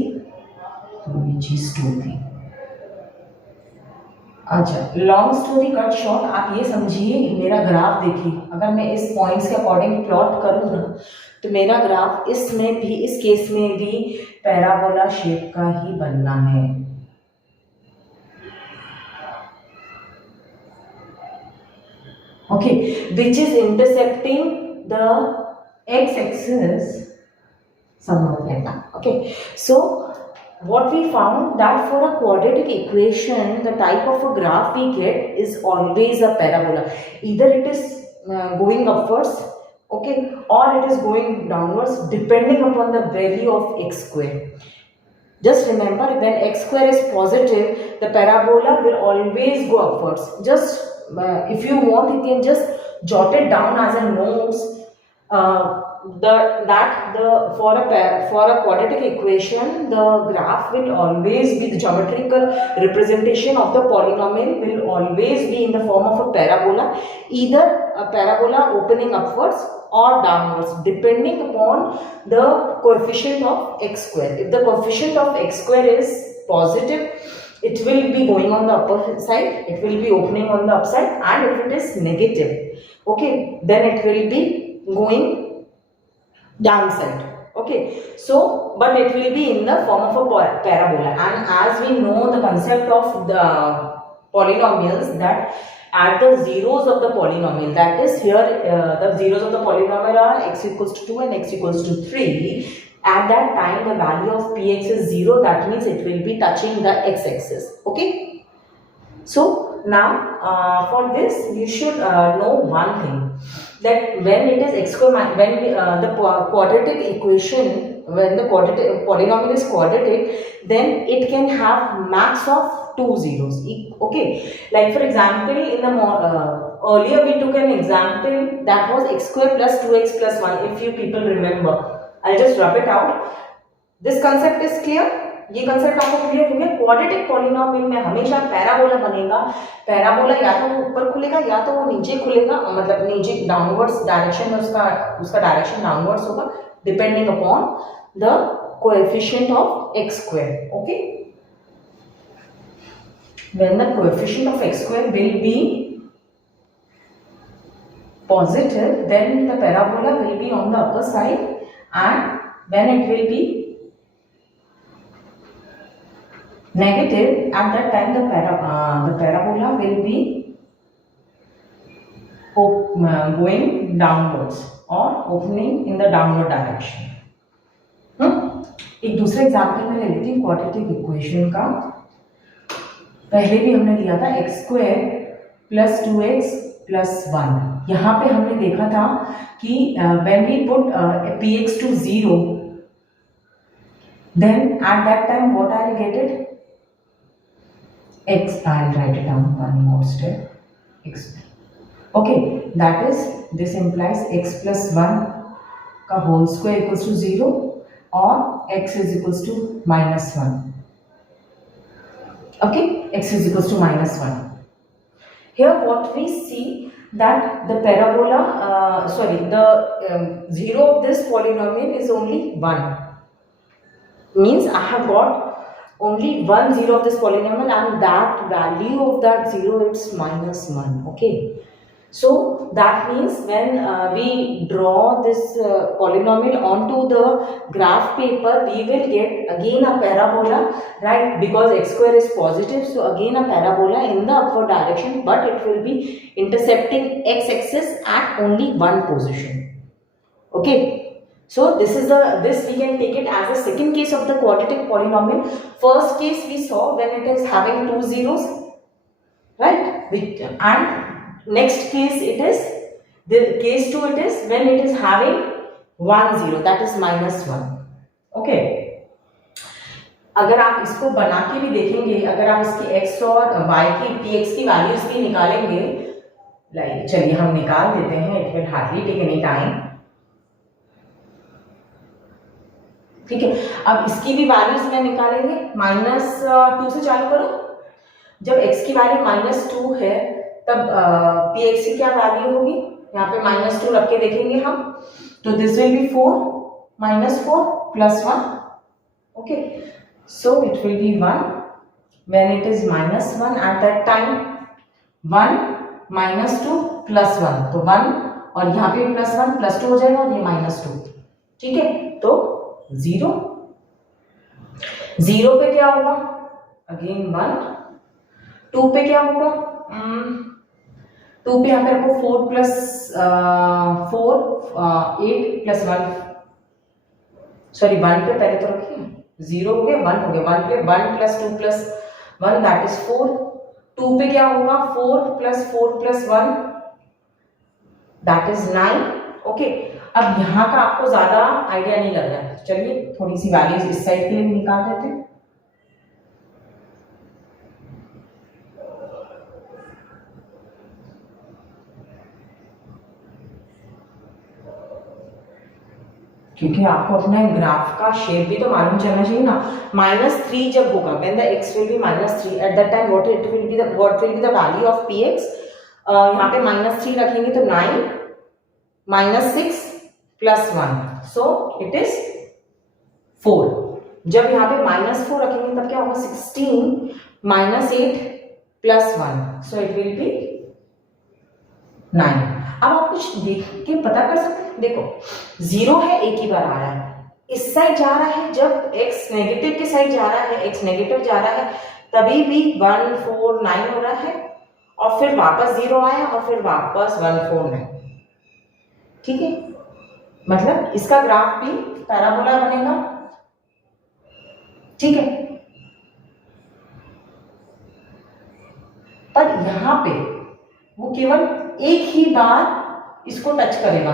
तो ये चीज 2 थी. अच्छा, लॉन्ग स्टोरी कट शॉर्ट, आप ये समझिए, मेरा ग्राफ देखिए, अगर मैं इस पॉइंट्स के अकॉर्डिंग प्लॉट करूँ ना, तो मेरा ग्राफ इसमें भी, इस केस में भी पैराबोला शेप का ही बनना है. Okay, which is intercepting the x axis somewhat like that. Okay, so what we found that for a quadratic equation, the type of a graph we get is always a parabola. Either it is going upwards, okay, or it is going downwards, depending upon the value of x square. Just remember, when x square is positive, the parabola will always go upwards. Just if you want, you can just jot it down as a notes. For a quadratic equation, the graph will always be, the geometrical representation of the polynomial will always be in the form of a parabola, either a parabola opening upwards or downwards, depending upon the coefficient of x square. If the coefficient of x square is positive, it will be going on the upper side, it will be opening on the upside, and if it is negative, okay, then it will be going downside. Okay, so but it will be in the form of a parabola. And as we know the concept of the polynomials, that at the zeros of the polynomial, that is here the zeros of the polynomial are x equals to 2 and x equals to 3. At that time the value of px is 0, that means it will be touching the x-axis. Okay, so now for this you should know one thing, that when it is x square, when the quadratic equation, when the quadratic polynomial is quadratic, then it can have max of 2 zeros. Okay, like for example, in the earlier we took an example that was x square plus 2x plus 1. If you people remember, I'll just rub it out. This concept is clear? ये concept आपको clear हो गया? Quadratic polynomial में हमेशा parabola बनेगा. Parabola या तो वो ऊपर खुलेगा या तो वो नीचे खुलेगा, मतलब नीचे डाउनवर्ड्स डायरेक्शन में उसका डायरेक्शन डाउनवर्ड्स होगा, depending upon the coefficient of x square. Okay, when the coefficient of x square will be positive, then the parabola will be on the upper side, and when it will be negative, at that time the parabola will be going downwards or opening in the downward direction. एक दूसरे example में ले लेती हूँ quadratic equation का. पहले भी हमने लिया था x square plus 2x plus 1. यहाँ पे हमने देखा था कि when we put px to 0, then at that time what I'll get it? X, I'll write it down one more step, x. Okay, that is, this implies x plus 1 का whole square equals to 0 or x is equals to minus 1. Okay, x is equals to minus 1. Here what we see, that the parabola, the 0 of this polynomial is only 1. Means I have got only one 0 of this polynomial, and that value of that 0 is minus 1. Okay, so that means when we draw this polynomial onto the graph paper, we will get again a parabola, right? Because x square is positive, so again a parabola in the upward direction, but it will be intercepting x-axis at only one position. Okay, so this is this we can take it as a second case of the quadratic polynomial. First case we saw when it is having 2 zeros, right? And next case it is, the case 2 it is when it is having 1 0, that is minus 1. Okay, अगर आप इसको बना के भी देखेंगे, अगर आप इसकी x और y की px की वैल्यूज भी निकालेंगे, चलिए हम निकाल देते हैं, it will hardly take any time. ठीक है, अब इसकी भी वैल्यूज में निकालेंगे. माइनस 2 से चालू करो. जब x की वैल्यू माइनस 2 है, तब px की क्या वैल्यू होगी? यहाँ पे माइनस 2 रख के देखेंगे हम, तो this will be 4 minus 4 plus 1. Okay, so it will be 1 when it is minus 1. At that time 1 minus 2 plus 1, तो 1 और यहाँ पे प्लस 1 प्लस 2 हो जाएगा और ये माइनस 2. ठीक है, तो 0 पे क्या होगा? अगेन 1. 2 पे क्या होगा? 2 पे यहाँ पे रखो 4 प्लस 4 8 प्लस 1, सॉरी 1 पे पहले तो रखिए, 0 हो गया, 1 हो गया. 1 पे 1 प्लस 2 प्लस 1, दैट इज 4. 2 पे क्या होगा? 4 प्लस 1, दैट इज 9. ओके, अब यहाँ का आपको ज्यादा आइडिया नहीं लग रहा है, चलिए थोड़ी सी वैल्यूज इस साइड के लिए निकाल देते हैं. क्योंकि आपको अपना ग्राफ का शेप भी तो मालूम चलना चाहिए ना। -3 जब होगा, when the x will be -3, at that time what will be the value of px? यहाँ पे -3 रखेंगे तो 9 -6 + 1, so it is 4। जब यहाँ पे -4 रखेंगे तब क्या होगा? 16 -8 + 1, so it will be 9। अब आप कुछ देख के पता कर सकते हैं। देखो 0 है, एक ही बार आ रहा है, इस साइड जा रहा है, जब x नेगेटिव के साइड जा रहा है, x नेगेटिव जा रहा है, तभी भी 1 4 9 हो रहा है, और फिर वापस 0 आया, और फिर वापस 1 4 9। ठीक है, मतलब इसका ग्राफ भी पैराबोला बनेगा। ठीक है, पर यहां पे वो केवल एक ही बार इसको टच करेगा।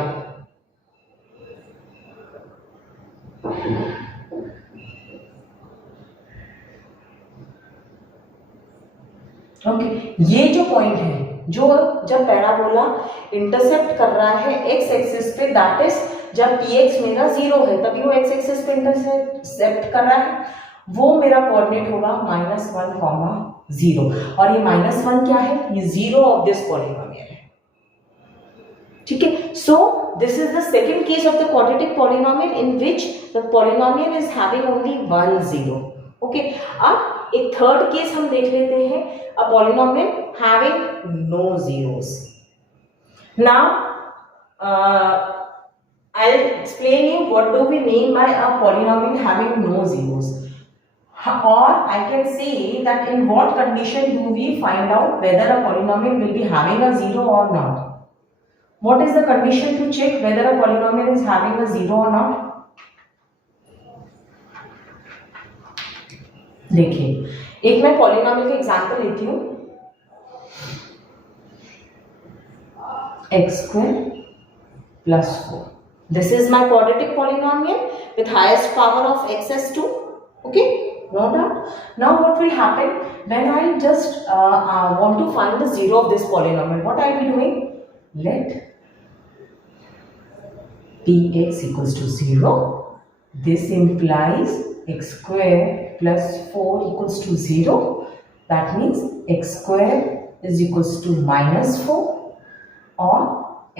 ओके, ये जो पॉइंट है, जो जब पैराबोला इंटरसेप्ट कर रहा है एक्स एक्सिस पे, दैट इज जब px मेरा 0 है तभी वो एक्स एक्सिस पे इंटरसेप्ट कर रहा है, वो मेरा कोऑर्डिनेट होगा -1, 0। और ये -1 क्या है? ये 0 ऑफ दिस पॉलिनोमियल है। ठीक है, so this is the second case of the quadratic polynomial in which the polynomial is having only 1 0। Okay, अब एक थर्ड केस हम देख लेते हैं, a polynomial having no zeros. Now I'll explain you what do we mean by a polynomial having no zeros, or I can say that in what condition do we find out whether a polynomial will be having a zero or not. What is the condition to check whether a polynomial is having a zero or not? देखिए, एक मैं polynomial का example लेती हूँ, x² + 4। This is my quadratic polynomial with highest power of x as 2. Okay, no doubt. Now what will happen when I just want to find the zero of this polynomial? What I'll be doing? Let px equals to 0. This implies x² + 4 equals to 0. That means x² is equals to -4, or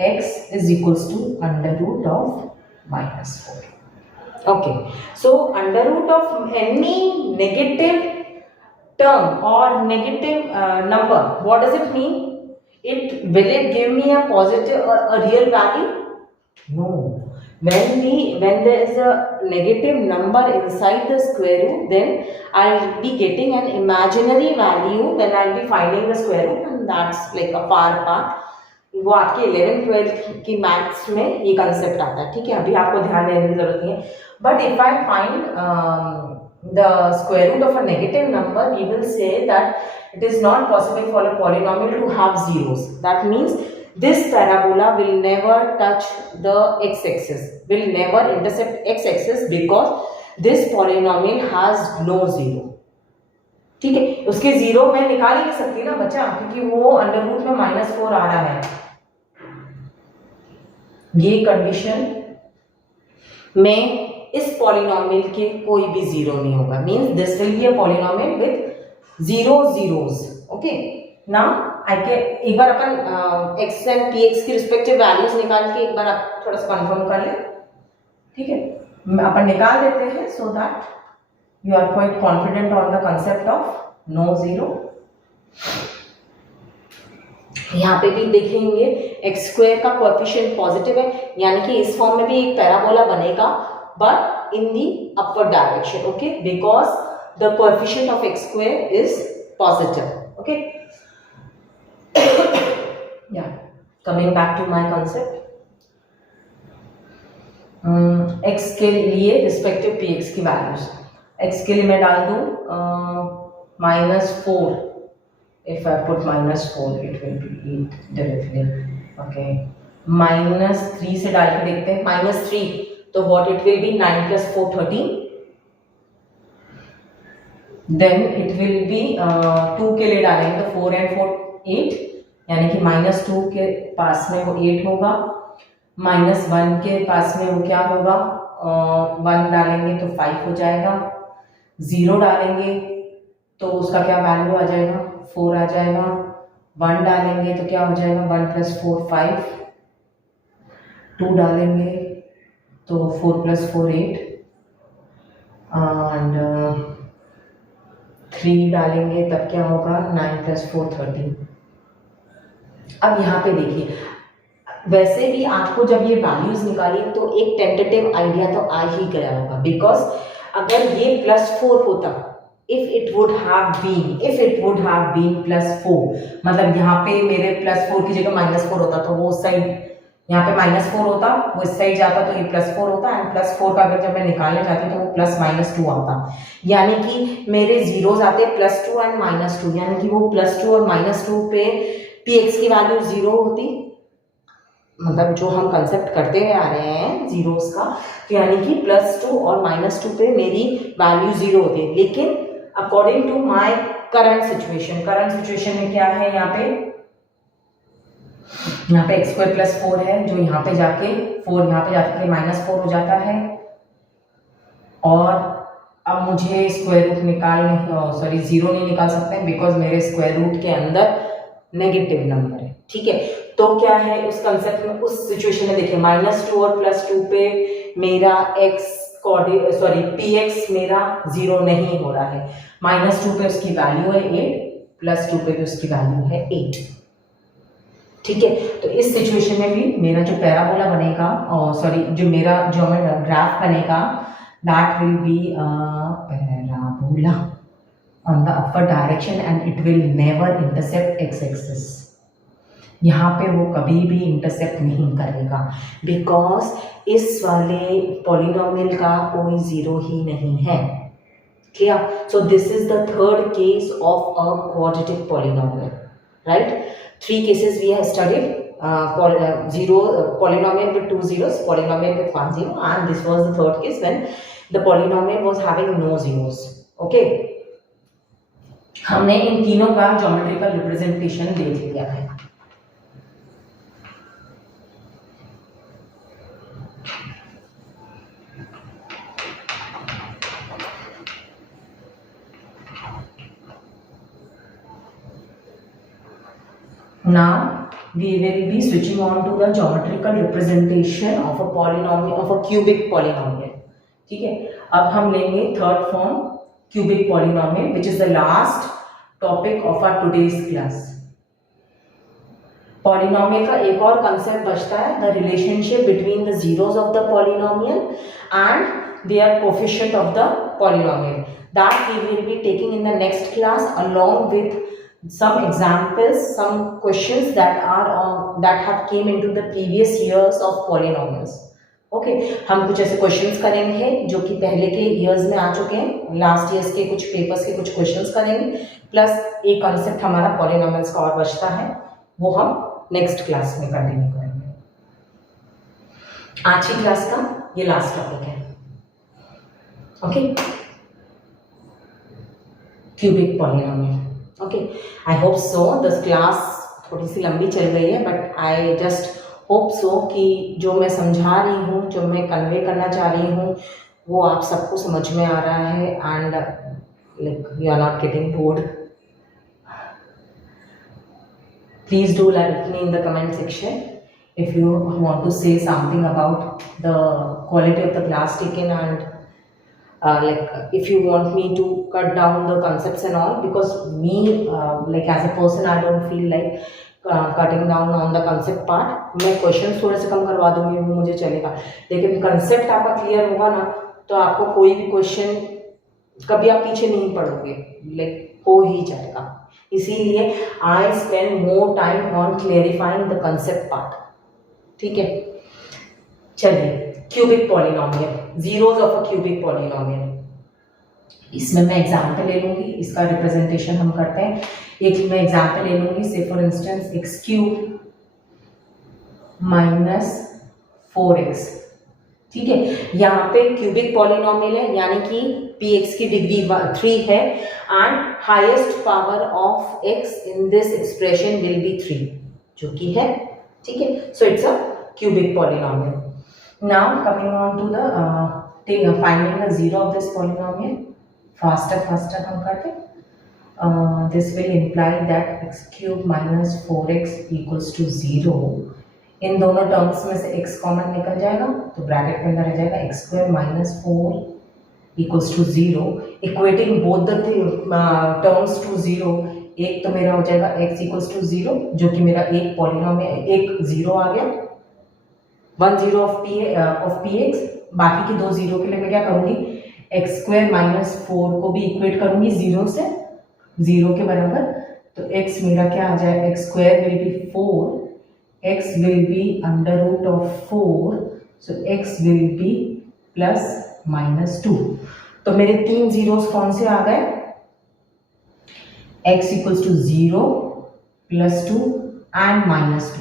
x is equals to √ of -4. Okay, so √ of any negative term or negative number, what does it mean? Will it give me a positive or a real value? No. When there is a negative number inside the square root, then I'll be getting an imaginary value when I'll be finding the square root, and that's like a far part. वो आपके 11th-12th की maths में ये concept आता है। ठीक है, अभी आपको ध्यान देने की जरूरत नहीं है। But if I find the square root of a negative number, we will say that it is not possible for a polynomial to have zeros. That means this parabola will never touch the x-axis, will never intercept x-axis, because this polynomial has no zero. ठीक है, उसके zero मैं निकाल ही नहीं सकती ना बच्चा, क्योंकि वो अंडर रूट में -4 आ रहा है। ये कंडीशन में इस पॉलिनोमियल के कोई भी जीरो नहीं होगा, means this will be a polynomial with 0 zeros. Okay, now I can एक बार अपन x एंड px की रिस्पेक्टिव वैल्यूज निकाल के एक बार आप थोड़ा सा कंफर्म कर ले। ठीक है, अपन निकाल देते हैं so that you are quite confident on the concept of no zero. यहाँ पे भी देखेंगे x² का कोएफिशिएंट पॉजिटिव है, यानी कि इस फॉर्म में भी एक पैराबोला बनेगा, but in the upward direction. Okay, because the coefficient of x² is positive. Okay, या coming back to my concept, x के लिए रिस्पेक्टिव px की वैल्यूज, x के लिए मैं डाल दूं -4, if I put -4 it will be 8 directly. Okay, -3 से डाल के देखते हैं, -3 तो what it will be 9 + 4 13, then it will be 2 के लिए डालेंगे तो 4 and 4 8, यानी कि -2 के पास में वो 8 होगा, -1 के पास में वो क्या होगा और 1 डालेंगे तो 5 हो जाएगा, 0 डालेंगे तो उसका क्या वैल्यू आ जाएगा, 4 आ जाएगा, 1 डालेंगे तो क्या हो जाएगा, 1 + 4 5, 2 डालेंगे तो 4 + 4 8, एंड 3 डालेंगे तब क्या होगा, 9 + 4 13। अब यहाँ पे देखिए, वैसे भी आपको जब ये वैल्यूज निकाली तो एक टेंटेटिव आइडिया तो आ ही गया होगा, बिकॉज अगर ये +4 होता, if it would have been +4, मतलब यहाँ पे मेरे +4 की जगह -4 होता तो वो उस साइड, यहाँ पे -4 होता, वो इस साइड जाता तो ये +4 होता, एंड +4 का अगर जब मैं निकालने जाती तो वो +-2 आता, यानी कि मेरे जीरोज आते +2 एंड -2, यानी कि वो +2 और -2 पे px की वैल्यू 0 होती, मतलब जो हम कंसेप्ट करते हुए आ रहे हैं जीरोस का, तो यानी कि +2 और -2 पे मेरी वैल्यू 0 होती है। लेकिन according to my current situation में क्या है, यहाँ पे x² + 4 है, जो यहाँ पे जाके 4 यहाँ पे जाके -4 हो जाता है, और अब मुझे स्क्वायर रूट निकालने, सॉरी 0 नहीं निकाल सकते बिकॉज मेरे स्क्वायर रूट के अंदर नेगेटिव नंबर है, ठीक है। तो क्या है उस कंसेप्ट में, उस सिचुएशन में देखिए, -2 और +2 पे मेरा px मेरा 0 नहीं हो रहा है, -2 पे उसकी वैल्यू है 8, +2 पे भी उसकी वैल्यू है 8, ठीक है। तो इस सिचुएशन में भी मेरा जो पैराबोला बनेगा, जो मेरा ग्राफ बनेगा, that will be parabola on the upward direction and it will never intercept x-axis। यहाँ पे वो कभी भी इंटरसेप्ट नहीं करेगा, बिकॉज इस वाले पॉलिनोमियल का कोई 0 ही नहीं है, clear. So this is the third case of a quadratic polynomial, right. 3 cases we have studied, polynomial with 2 zeros, polynomial with 1 zero, and this was the third case when the polynomial was having no zeros, okay। हमने इन तीनों का geometrical representation देख लिया है। Now we will be switching on to the geometrical representation of a polynomial, of a cubic polynomial, ठीक है। अब हम लेंगे third form cubic polynomial, which is the last topic of our today's class। पॉलिनोमियल का एक और कंसेप्ट बचता है, the relationship between the zeros of the polynomial and their coefficient of the polynomial, that we will be taking in the next class along with some examples, some questions that have came into the previous years of polynomials, okay. हम कुछ ऐसे questions करेंगे जो कि पहले के years में आ चुके हैं, लास्ट ईयर्स के कुछ पेपर्स के कुछ क्वेश्चंस करेंगे, प्लस एक कॉन्सेप्ट हमारा पॉलिनोमियल्स का और बचता है, वो हम नेक्स्ट क्लास में कंटिन्यू करेंगे। आज की क्लास का ये लास्ट टॉपिक है, okay, cubic polynomial, okay. I hope so this class थोड़ी सी लंबी चल रही है, but I just hope so कि जो मैं समझा रही हूँ, जो मैं कन्वे करना चाह रही हूँ, वो आप सबको समझ में आ रहा है, and like you are not getting bored. Please do let me in the comment section if you want to say something about the quality of the class taken, and like if you want me to cut down the concepts and all, because me like as a person I don't feel like cutting down on the concept part। मैं question थोड़े से कम करवा दूंगी, वो मुझे चलेगा, लेकिन concept आपका क्लियर होगा ना, तो आपको कोई भी क्वेश्चन कभी आप पीछे नहीं पड़ोगे, लाइक हो ही जाएगा। इसीलिए I spend more time on clarifying the concept part, ठीक है। चलिए, cubic polynomial, zeros of a cubic polynomial, इसमें मैं एग्जाम्पल ले लूंगी, इसका रिप्रेजेंटेशन हम करते हैं। एक मैं एग्जाम्पल ले लूंगी, से फॉर इंस्टेंस x³ - 4x, ठीक है। यहाँ पे क्यूबिक पॉलिनोमियल है, यानी कि px की डिग्री 3 है, and highest power of x in this expression will be 3, जो कि है, ठीक है। So it's a cubic polynomial. Now coming on to the finding the zero of this polynomial. Faster हम करते. This will imply that x cube minus 4x equals to 0. इन दोनों terms में से x कॉमन निकल जाएगा तो ब्रैकेट के अंदर रह जाएगा x square minus 4 equals to 0. Equating both the terms to 0, एक तो मेरा हो जाएगा x इक्वल्स टू 0 जो कि मेरा एक पॉलिनोमियल एक 0 आ गया, 1 0 ऑफ px. बाकी के दो 0 के लिए मैं क्या करूंगी, x स्क्वायर माइनस 4 को भी इक्वेट करूंगी 0 से, 0 के बराबर. तो x मेरा क्या आ जाए, x square will be 4, x will be under root of 4, so x will be plus minus 2. तो मेरे तीन जीरोस कौन से आ गए, x equals to 0, plus 2 and minus 2.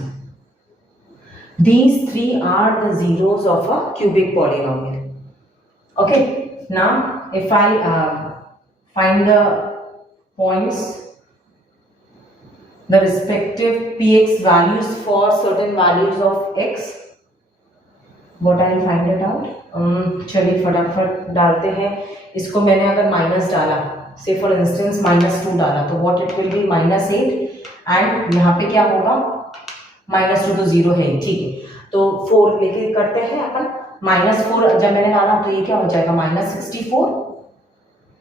These three are the zeros of a cubic polynomial. Okay, now if I find the points, the respective px values for certain values of x, what I will find it out. चलिए फटाफट डालते हैं इसको. मैंने अगर minus डाला, से for instance -2 डाला, तो what it will B -8 and यहाँ पे क्या होगा, -2 तो 0 है, ठीक है. तो 4 लेके करते हैं अपन. -4 जब मैंने डाला तो ये क्या हो जाएगा, -64,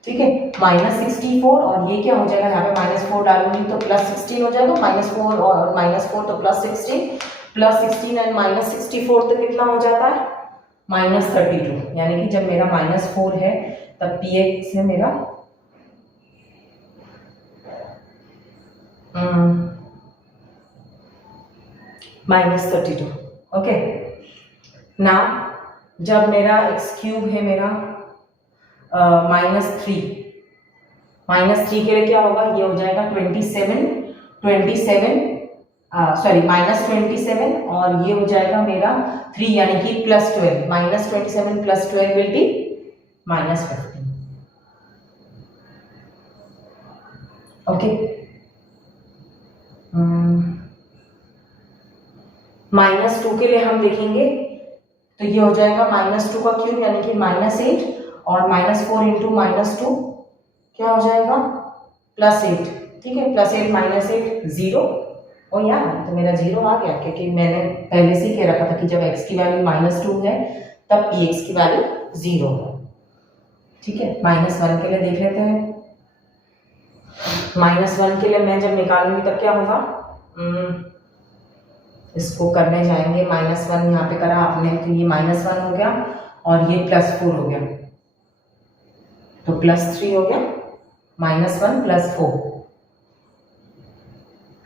ठीक है, -64. और ये क्या हो जाएगा, यहाँ पे -4 डालूंगी तो +16 हो जाएगा. -4 और -4 तो +16 एंड -64 तो कितना हो जाता है, -32. यानी कि जब मेरा -4 है तब px है मेरा -32. ओके, नाउ जब मेरा x क्यूब है मेरा -3 के लिए क्या होगा, ये हो जाएगा 27 सॉरी -27 और ये हो जाएगा मेरा 3 यानी कि +12. -27 + 12 विल बी -15. ओके, -2 के लिए हम देखेंगे तो ये हो जाएगा -2 का क्यूब यानी कि -8 और -4 इंटू -2 क्या हो जाएगा, +8. ठीक है, +8 -8 0. और यार तो मेरा 0 आ गया क्योंकि मैंने पहले से ही कह रखा था कि जब x की वैल्यू -2 है तब px की वैल्यू 0 है. ठीक है, -1 के लिए देख लेते हैं. -1 के लिए मैं जब निकालूंगी तब क्या होगा, इसको करने जाएंगे. -1 यहाँ पे करा आपने तो ये -1 हो गया और ये +4 हो गया तो +3 हो गया. -1 + 4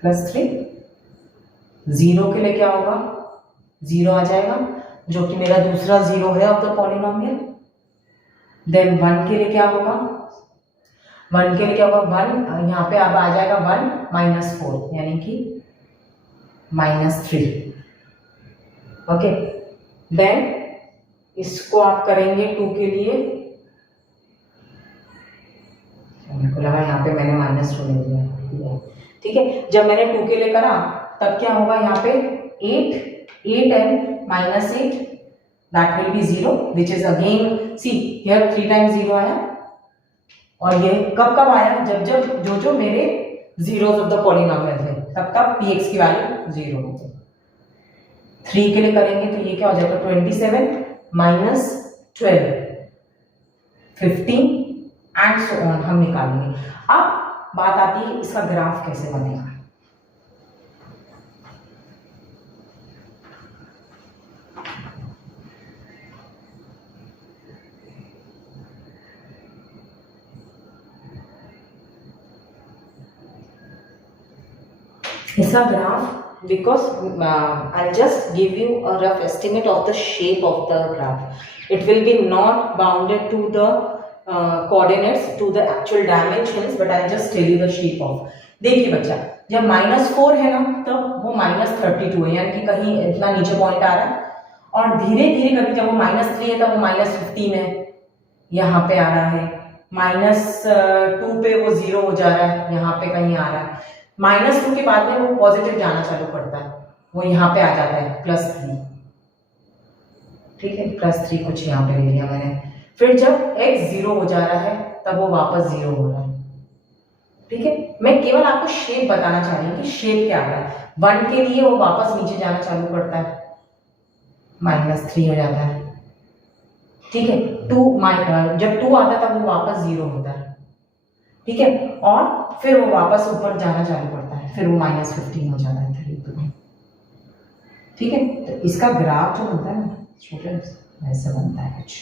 +3. 0 के लिए क्या होगा, 0 आ जाएगा जो कि मेरा दूसरा 0 है ऑफ द पॉलिनोमियल. देन 1 के लिए क्या होगा, 1 के लिए क्या होगा, 1 यहाँ पे अब आ जाएगा 1 -4 यानी कि -3. ओके, देन इसको आप करेंगे 2 के लिए. मेरे को लगा यहाँ पे मैंने -2 ले लिया. ठीक है, जब मैंने 2 के लिए करा तब क्या होगा, यहाँ पे 8 and -8 that will be 0 which is again see here 3 times 0 आया. और ये कब आया, जब जो मेरे zeros of the polynomial थे तब px की वैल्यू 0 होगी. 3 के लिए करेंगे तो ये क्या हो जाएगा, 27 -12 15 एंड सो ऑन हम निकालेंगे. अब बात आती है इसका ग्राफ कैसे बनेगा. इसका graph, because I'll just give you a rough estimate of the shape of the graph. It will be not bounded to the coordinates, to the actual dimensions, but I'll just tell you the shape of. देखिए बच्चा, जब -4 है ना तब वो -32 है यानी कि कहीं इतना नीचे पॉइंट आ रहा है. और धीरे धीरे करके जब वो -3 है तब वो -15 है, यहाँ पे आ रहा है. -2 पे वो 0 हो जा रहा है, यहाँ पे कहीं आ रहा है. -2 के बाद में वो पॉजिटिव जाना चालू करता है, वो यहाँ पे आ जाता है +3. ठीक है, +3 कुछ यहाँ पे ले लिया मैंने। फिर जब x 0 हो जा रहा है तब वो वापस 0 हो रहा है। ठीक है, मैं केवल आपको शेप बताना चाह रही हूँ कि शेप क्या आ रहा है। 1 के लिए वो वापस नीचे जाना चालू करता है, -3 हो जाता है। ठीक है, 2 जब 2 आता है तब वो वापस 0 होता है। ठीक है, और फिर वो वापस ऊपर जाना चालू करता है, फिर वो -15 हो जाता है 3 ठीक है, तो इसका ग्राफ जो बनता है ना स्टूडेंट्स, ऐसा बनता है कुछ,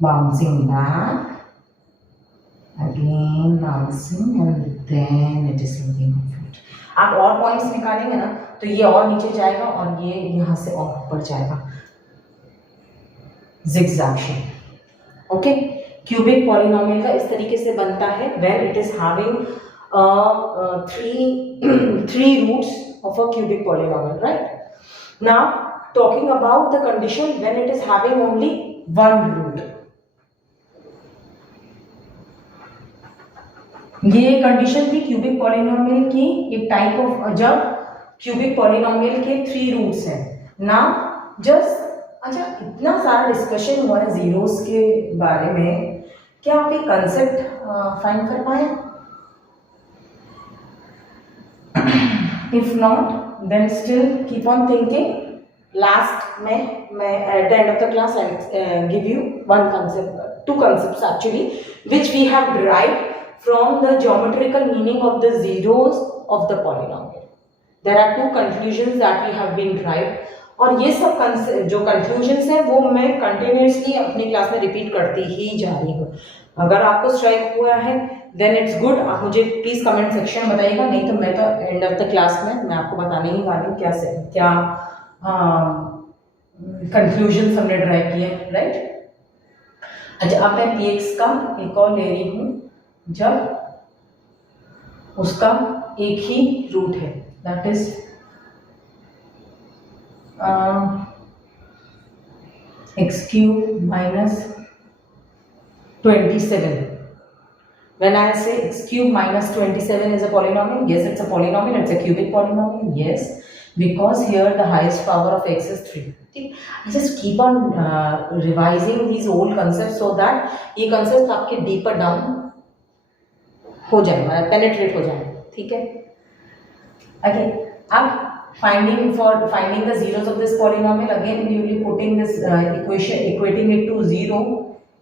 bouncing back again, bouncing and then it is looking upward. आप और पॉइंट्स निकालेंगे ना तो ये और नीचे जाएगा और ये यहाँ से और ऊपर जाएगा, zigzag shape. Okay, cubic polynomial का इस तरीके से बनता है when it is having three roots of a cubic polynomial, right? Now talking about the condition when it is having only one root. ये कंडीशन थी क्यूबिक पॉलिनोमियल की, एक टाइप ऑफ, जब क्यूबिक पॉलिनोमियल के 3 रूट्स हैं ना। Just अच्छा, इतना सारा डिस्कशन हुआ है जीरोस के बारे में, क्या आप एक कंसेप्ट फाइंड कर पाए? If not then still keep on thinking. Last में मैं at the end of the class I give you one concept, 2 concepts actually, which we have derived from the geometrical meaning of the zeros of the polynomial. There are 2 conclusions that we have been derived, और ये सब जो conclusions हैं वो मैं continuously अपनी class में repeat करती ही जा रही हूँ। अगर आपको स्ट्राइक हुआ है देन इट्स गुड, आप मुझे प्लीज कमेंट सेक्शन में बताइएगा, नहीं तो मैं तो एंड ऑफ द क्लास में मैं आपको बताने ही वाली हूँ क्या कंक्लूजन हमने ड्राइव किए, राइट। अच्छा, अब मैं px का एक और ले रही हूँ जब उसका एक ही रूट है, that is x³ - 27. When I say x³ - 27 is a polynomial, yes, it's a polynomial, it's a cubic polynomial, yes, because here the highest power of x is 3. I just keep on revising these old concepts so that ये concepts आपके deeper down हो जाए, penetrate हो जाए, ठीक है। Okay, अब finding the zeros of this polynomial, again we will be putting this equation, equating it to 0.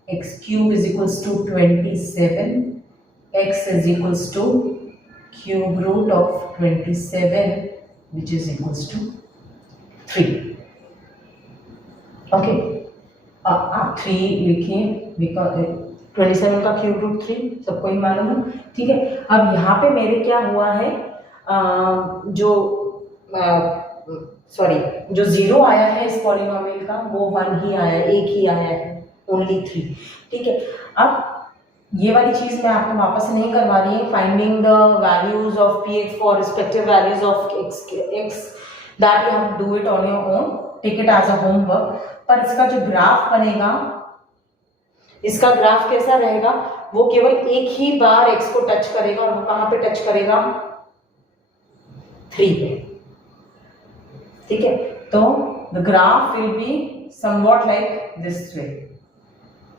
x³ is equals to 27, x is equals to cube root of 27, which is equals to 3. Okay, आप 3 लिखिए, because 27 का cube root 3 सबको ही मालूम है, ठीक है। अब यहाँ पे मेरे क्या हुआ है, जो 0 आया है इस पॉलिनोमियल का वो 1 ही आया है, एक ही आया है, ओनली 3, ठीक है। अब ये वाली चीज मैं आपको वापस से नहीं करवा रही है, finding the values of px for respective values of x, that you have to do it on your own, take it as a homework. पर इसका जो ग्राफ बनेगा, इसका ग्राफ कैसा रहेगा, वो केवल एक ही बार x को टच करेगा, और वो कहां पे टच करेगा, 3 पे, ठीक है। तो the graph will be somewhat like this way,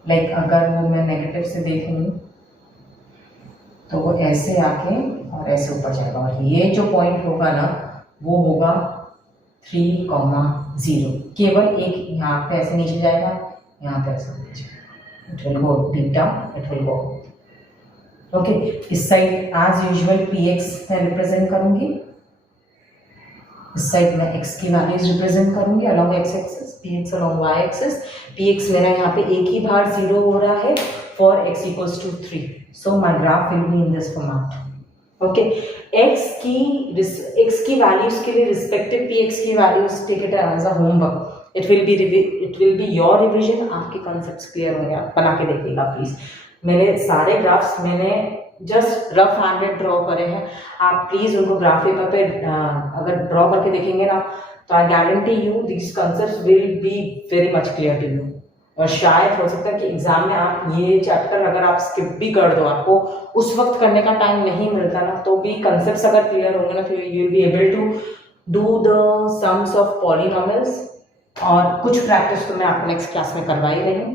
like अगर वो मैं नेगेटिव से देखूं तो वो ऐसे आके और ऐसे ऊपर जाएगा, और ये जो पॉइंट होगा ना वो होगा 3,0, केवल एक यहाँ पे ऐसे नीचे जाएगा, यहाँ पे ऐसे नीचे जाएगा, it will go deep down, it will go okay. इस साइड एज यूजुअल px मैं रिप्रेजेंट करूंगी, इस साइड में x की वैल्यूज रिप्रेजेंट करूंगी along x axis, px along y axis. px मेरा यहाँ पे एक ही बार 0 हो रहा है for x equals to 3, so my graph will be in this format, okay. x की वैल्यूज के लिए रिस्पेक्टिव px की values take it as a homework, it will be your revision, आपके कॉन्सेप्ट्स क्लियर होंगे, आप बना के देखिएगा प्लीज। मेरे सारे ग्राफ्स मैंने जस्ट रफ हैंडेड ड्रॉ करे हैं, आप प्लीज उनको ग्राफ पेपर पे अगर ड्रॉ करके देखेंगे ना तो I guarantee you this concepts will be very much clear to you. और शायद हो सकता है कि एग्जाम में आप ये चैप्टर अगर आप स्किप भी कर दो, आपको उस वक्त करने का टाइम नहीं मिलता ना, तो भी कंसेप्ट्स अगर क्लियर होंगे ना तो you will be able to do the sums of polynomials और कुछ प्रैक्टिस तो मैं आपको नेक्स्ट क्लास में करवा ही रही हूँ।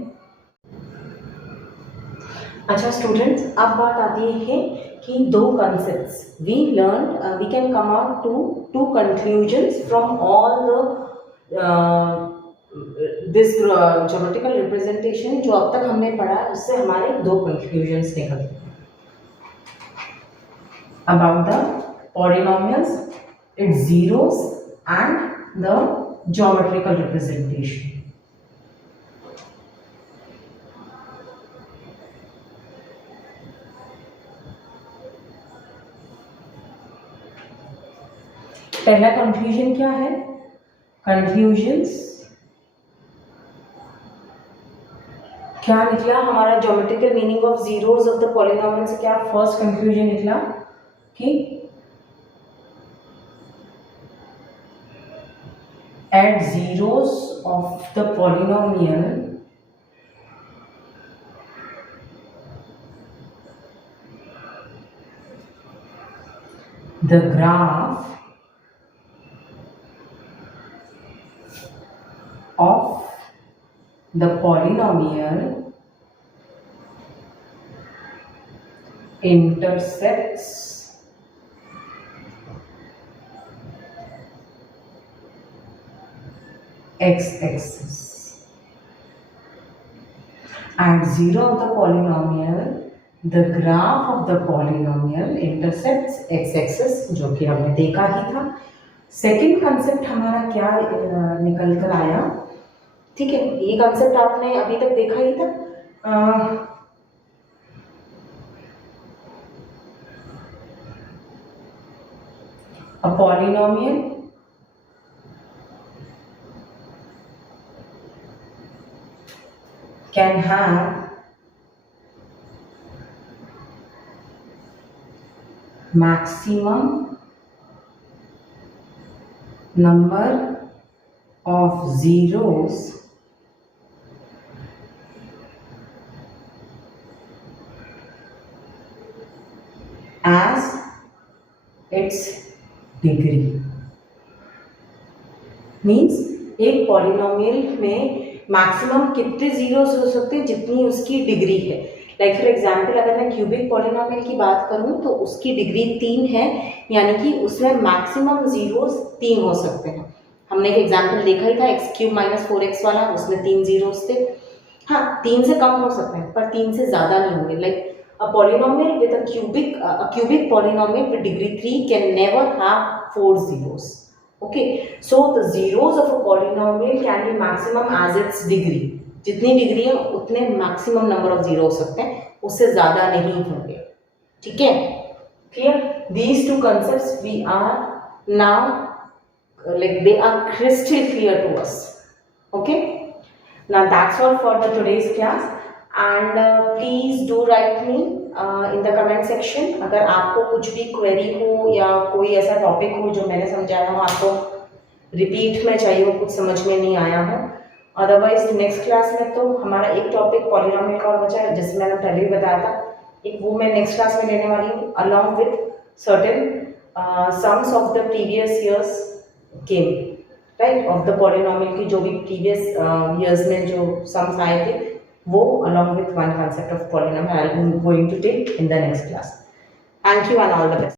अच्छा स्टूडेंट्स, अब बात आती है कि दो concepts we learn, we can come out to two conclusions from all the this geometrical representation जो अब तक हमने पढ़ा, उससे हमारे दो कंक्लूजन्स निकलते हैं about the polynomials, it's zeros and the geometrical representation. पहला कंक्लूजन क्या है? कंक्लूजन्स क्या निकला हमारा? Geometrical meaning of zeros of the polynomial से क्या फर्स्ट कंक्लूजन निकला कि at zeros of the polynomial the graph of the polynomial intersects x-axis. At zero of the polynomial, the graph of the polynomial intersects x-axis, जो कि हमने देखा ही था। Second concept हमारा क्या निकल कर आया? ठीक है, ये कंसेप्ट आपने अभी तक देखा ही था। A polynomial can have maximum number of zeros as its degree. Means एक पॉलिनोमियल में मैक्सिमम कितने जीरोस हो सकते हैं जितनी उसकी डिग्री है। लाइक फॉर एग्जांपल अगर मैं क्यूबिक पॉलिनोमियल की बात करूं तो उसकी डिग्री 3 है, यानी कि उसमें मैक्सिमम जीरोस 3 हो सकते हैं। हमने एक एग्जांपल देखा ही था x³ - 4x वाला, उसमें 3 जीरोस थे। हाँ, 3 से कम हो सकते हैं पर 3 से ज़्यादा नहीं होंगे। Like a polynomial with a cubic polynomial with degree 3 can never have 4 zeros. Okay, so the zeros of a polynomial can be maximum as its degree. जितनी डिग्री है उतने मैक्सिमम नंबर ऑफ जीरो हो सकते हैं, उससे ज्यादा नहीं होंगे। ठीक है, clear? These two concepts we are now like they are crystal clear to us. Okay, now that's all for the today's class. And please do write me in the comment section अगर आपको कुछ भी query हो या कोई ऐसा topic हो जो मैंने समझाया हो, आपको रिपीट में चाहिए हो, कुछ समझ में नहीं आया हो। अदरवाइज नेक्स्ट क्लास में तो हमारा एक टॉपिक पॉलिनोमियल का और बचा है, जैसे मैंने पहले भी बताया था, एक वो मैं नेक्स्ट क्लास में लेने वाली हूँ along with certain sums of the previous years game, right, of the polynomial की जो भी प्रीवियस ईयर्स में जो सम्स आए थे, वो along with one concept of polynomial I am going to take in the next class. Thank you and all the best.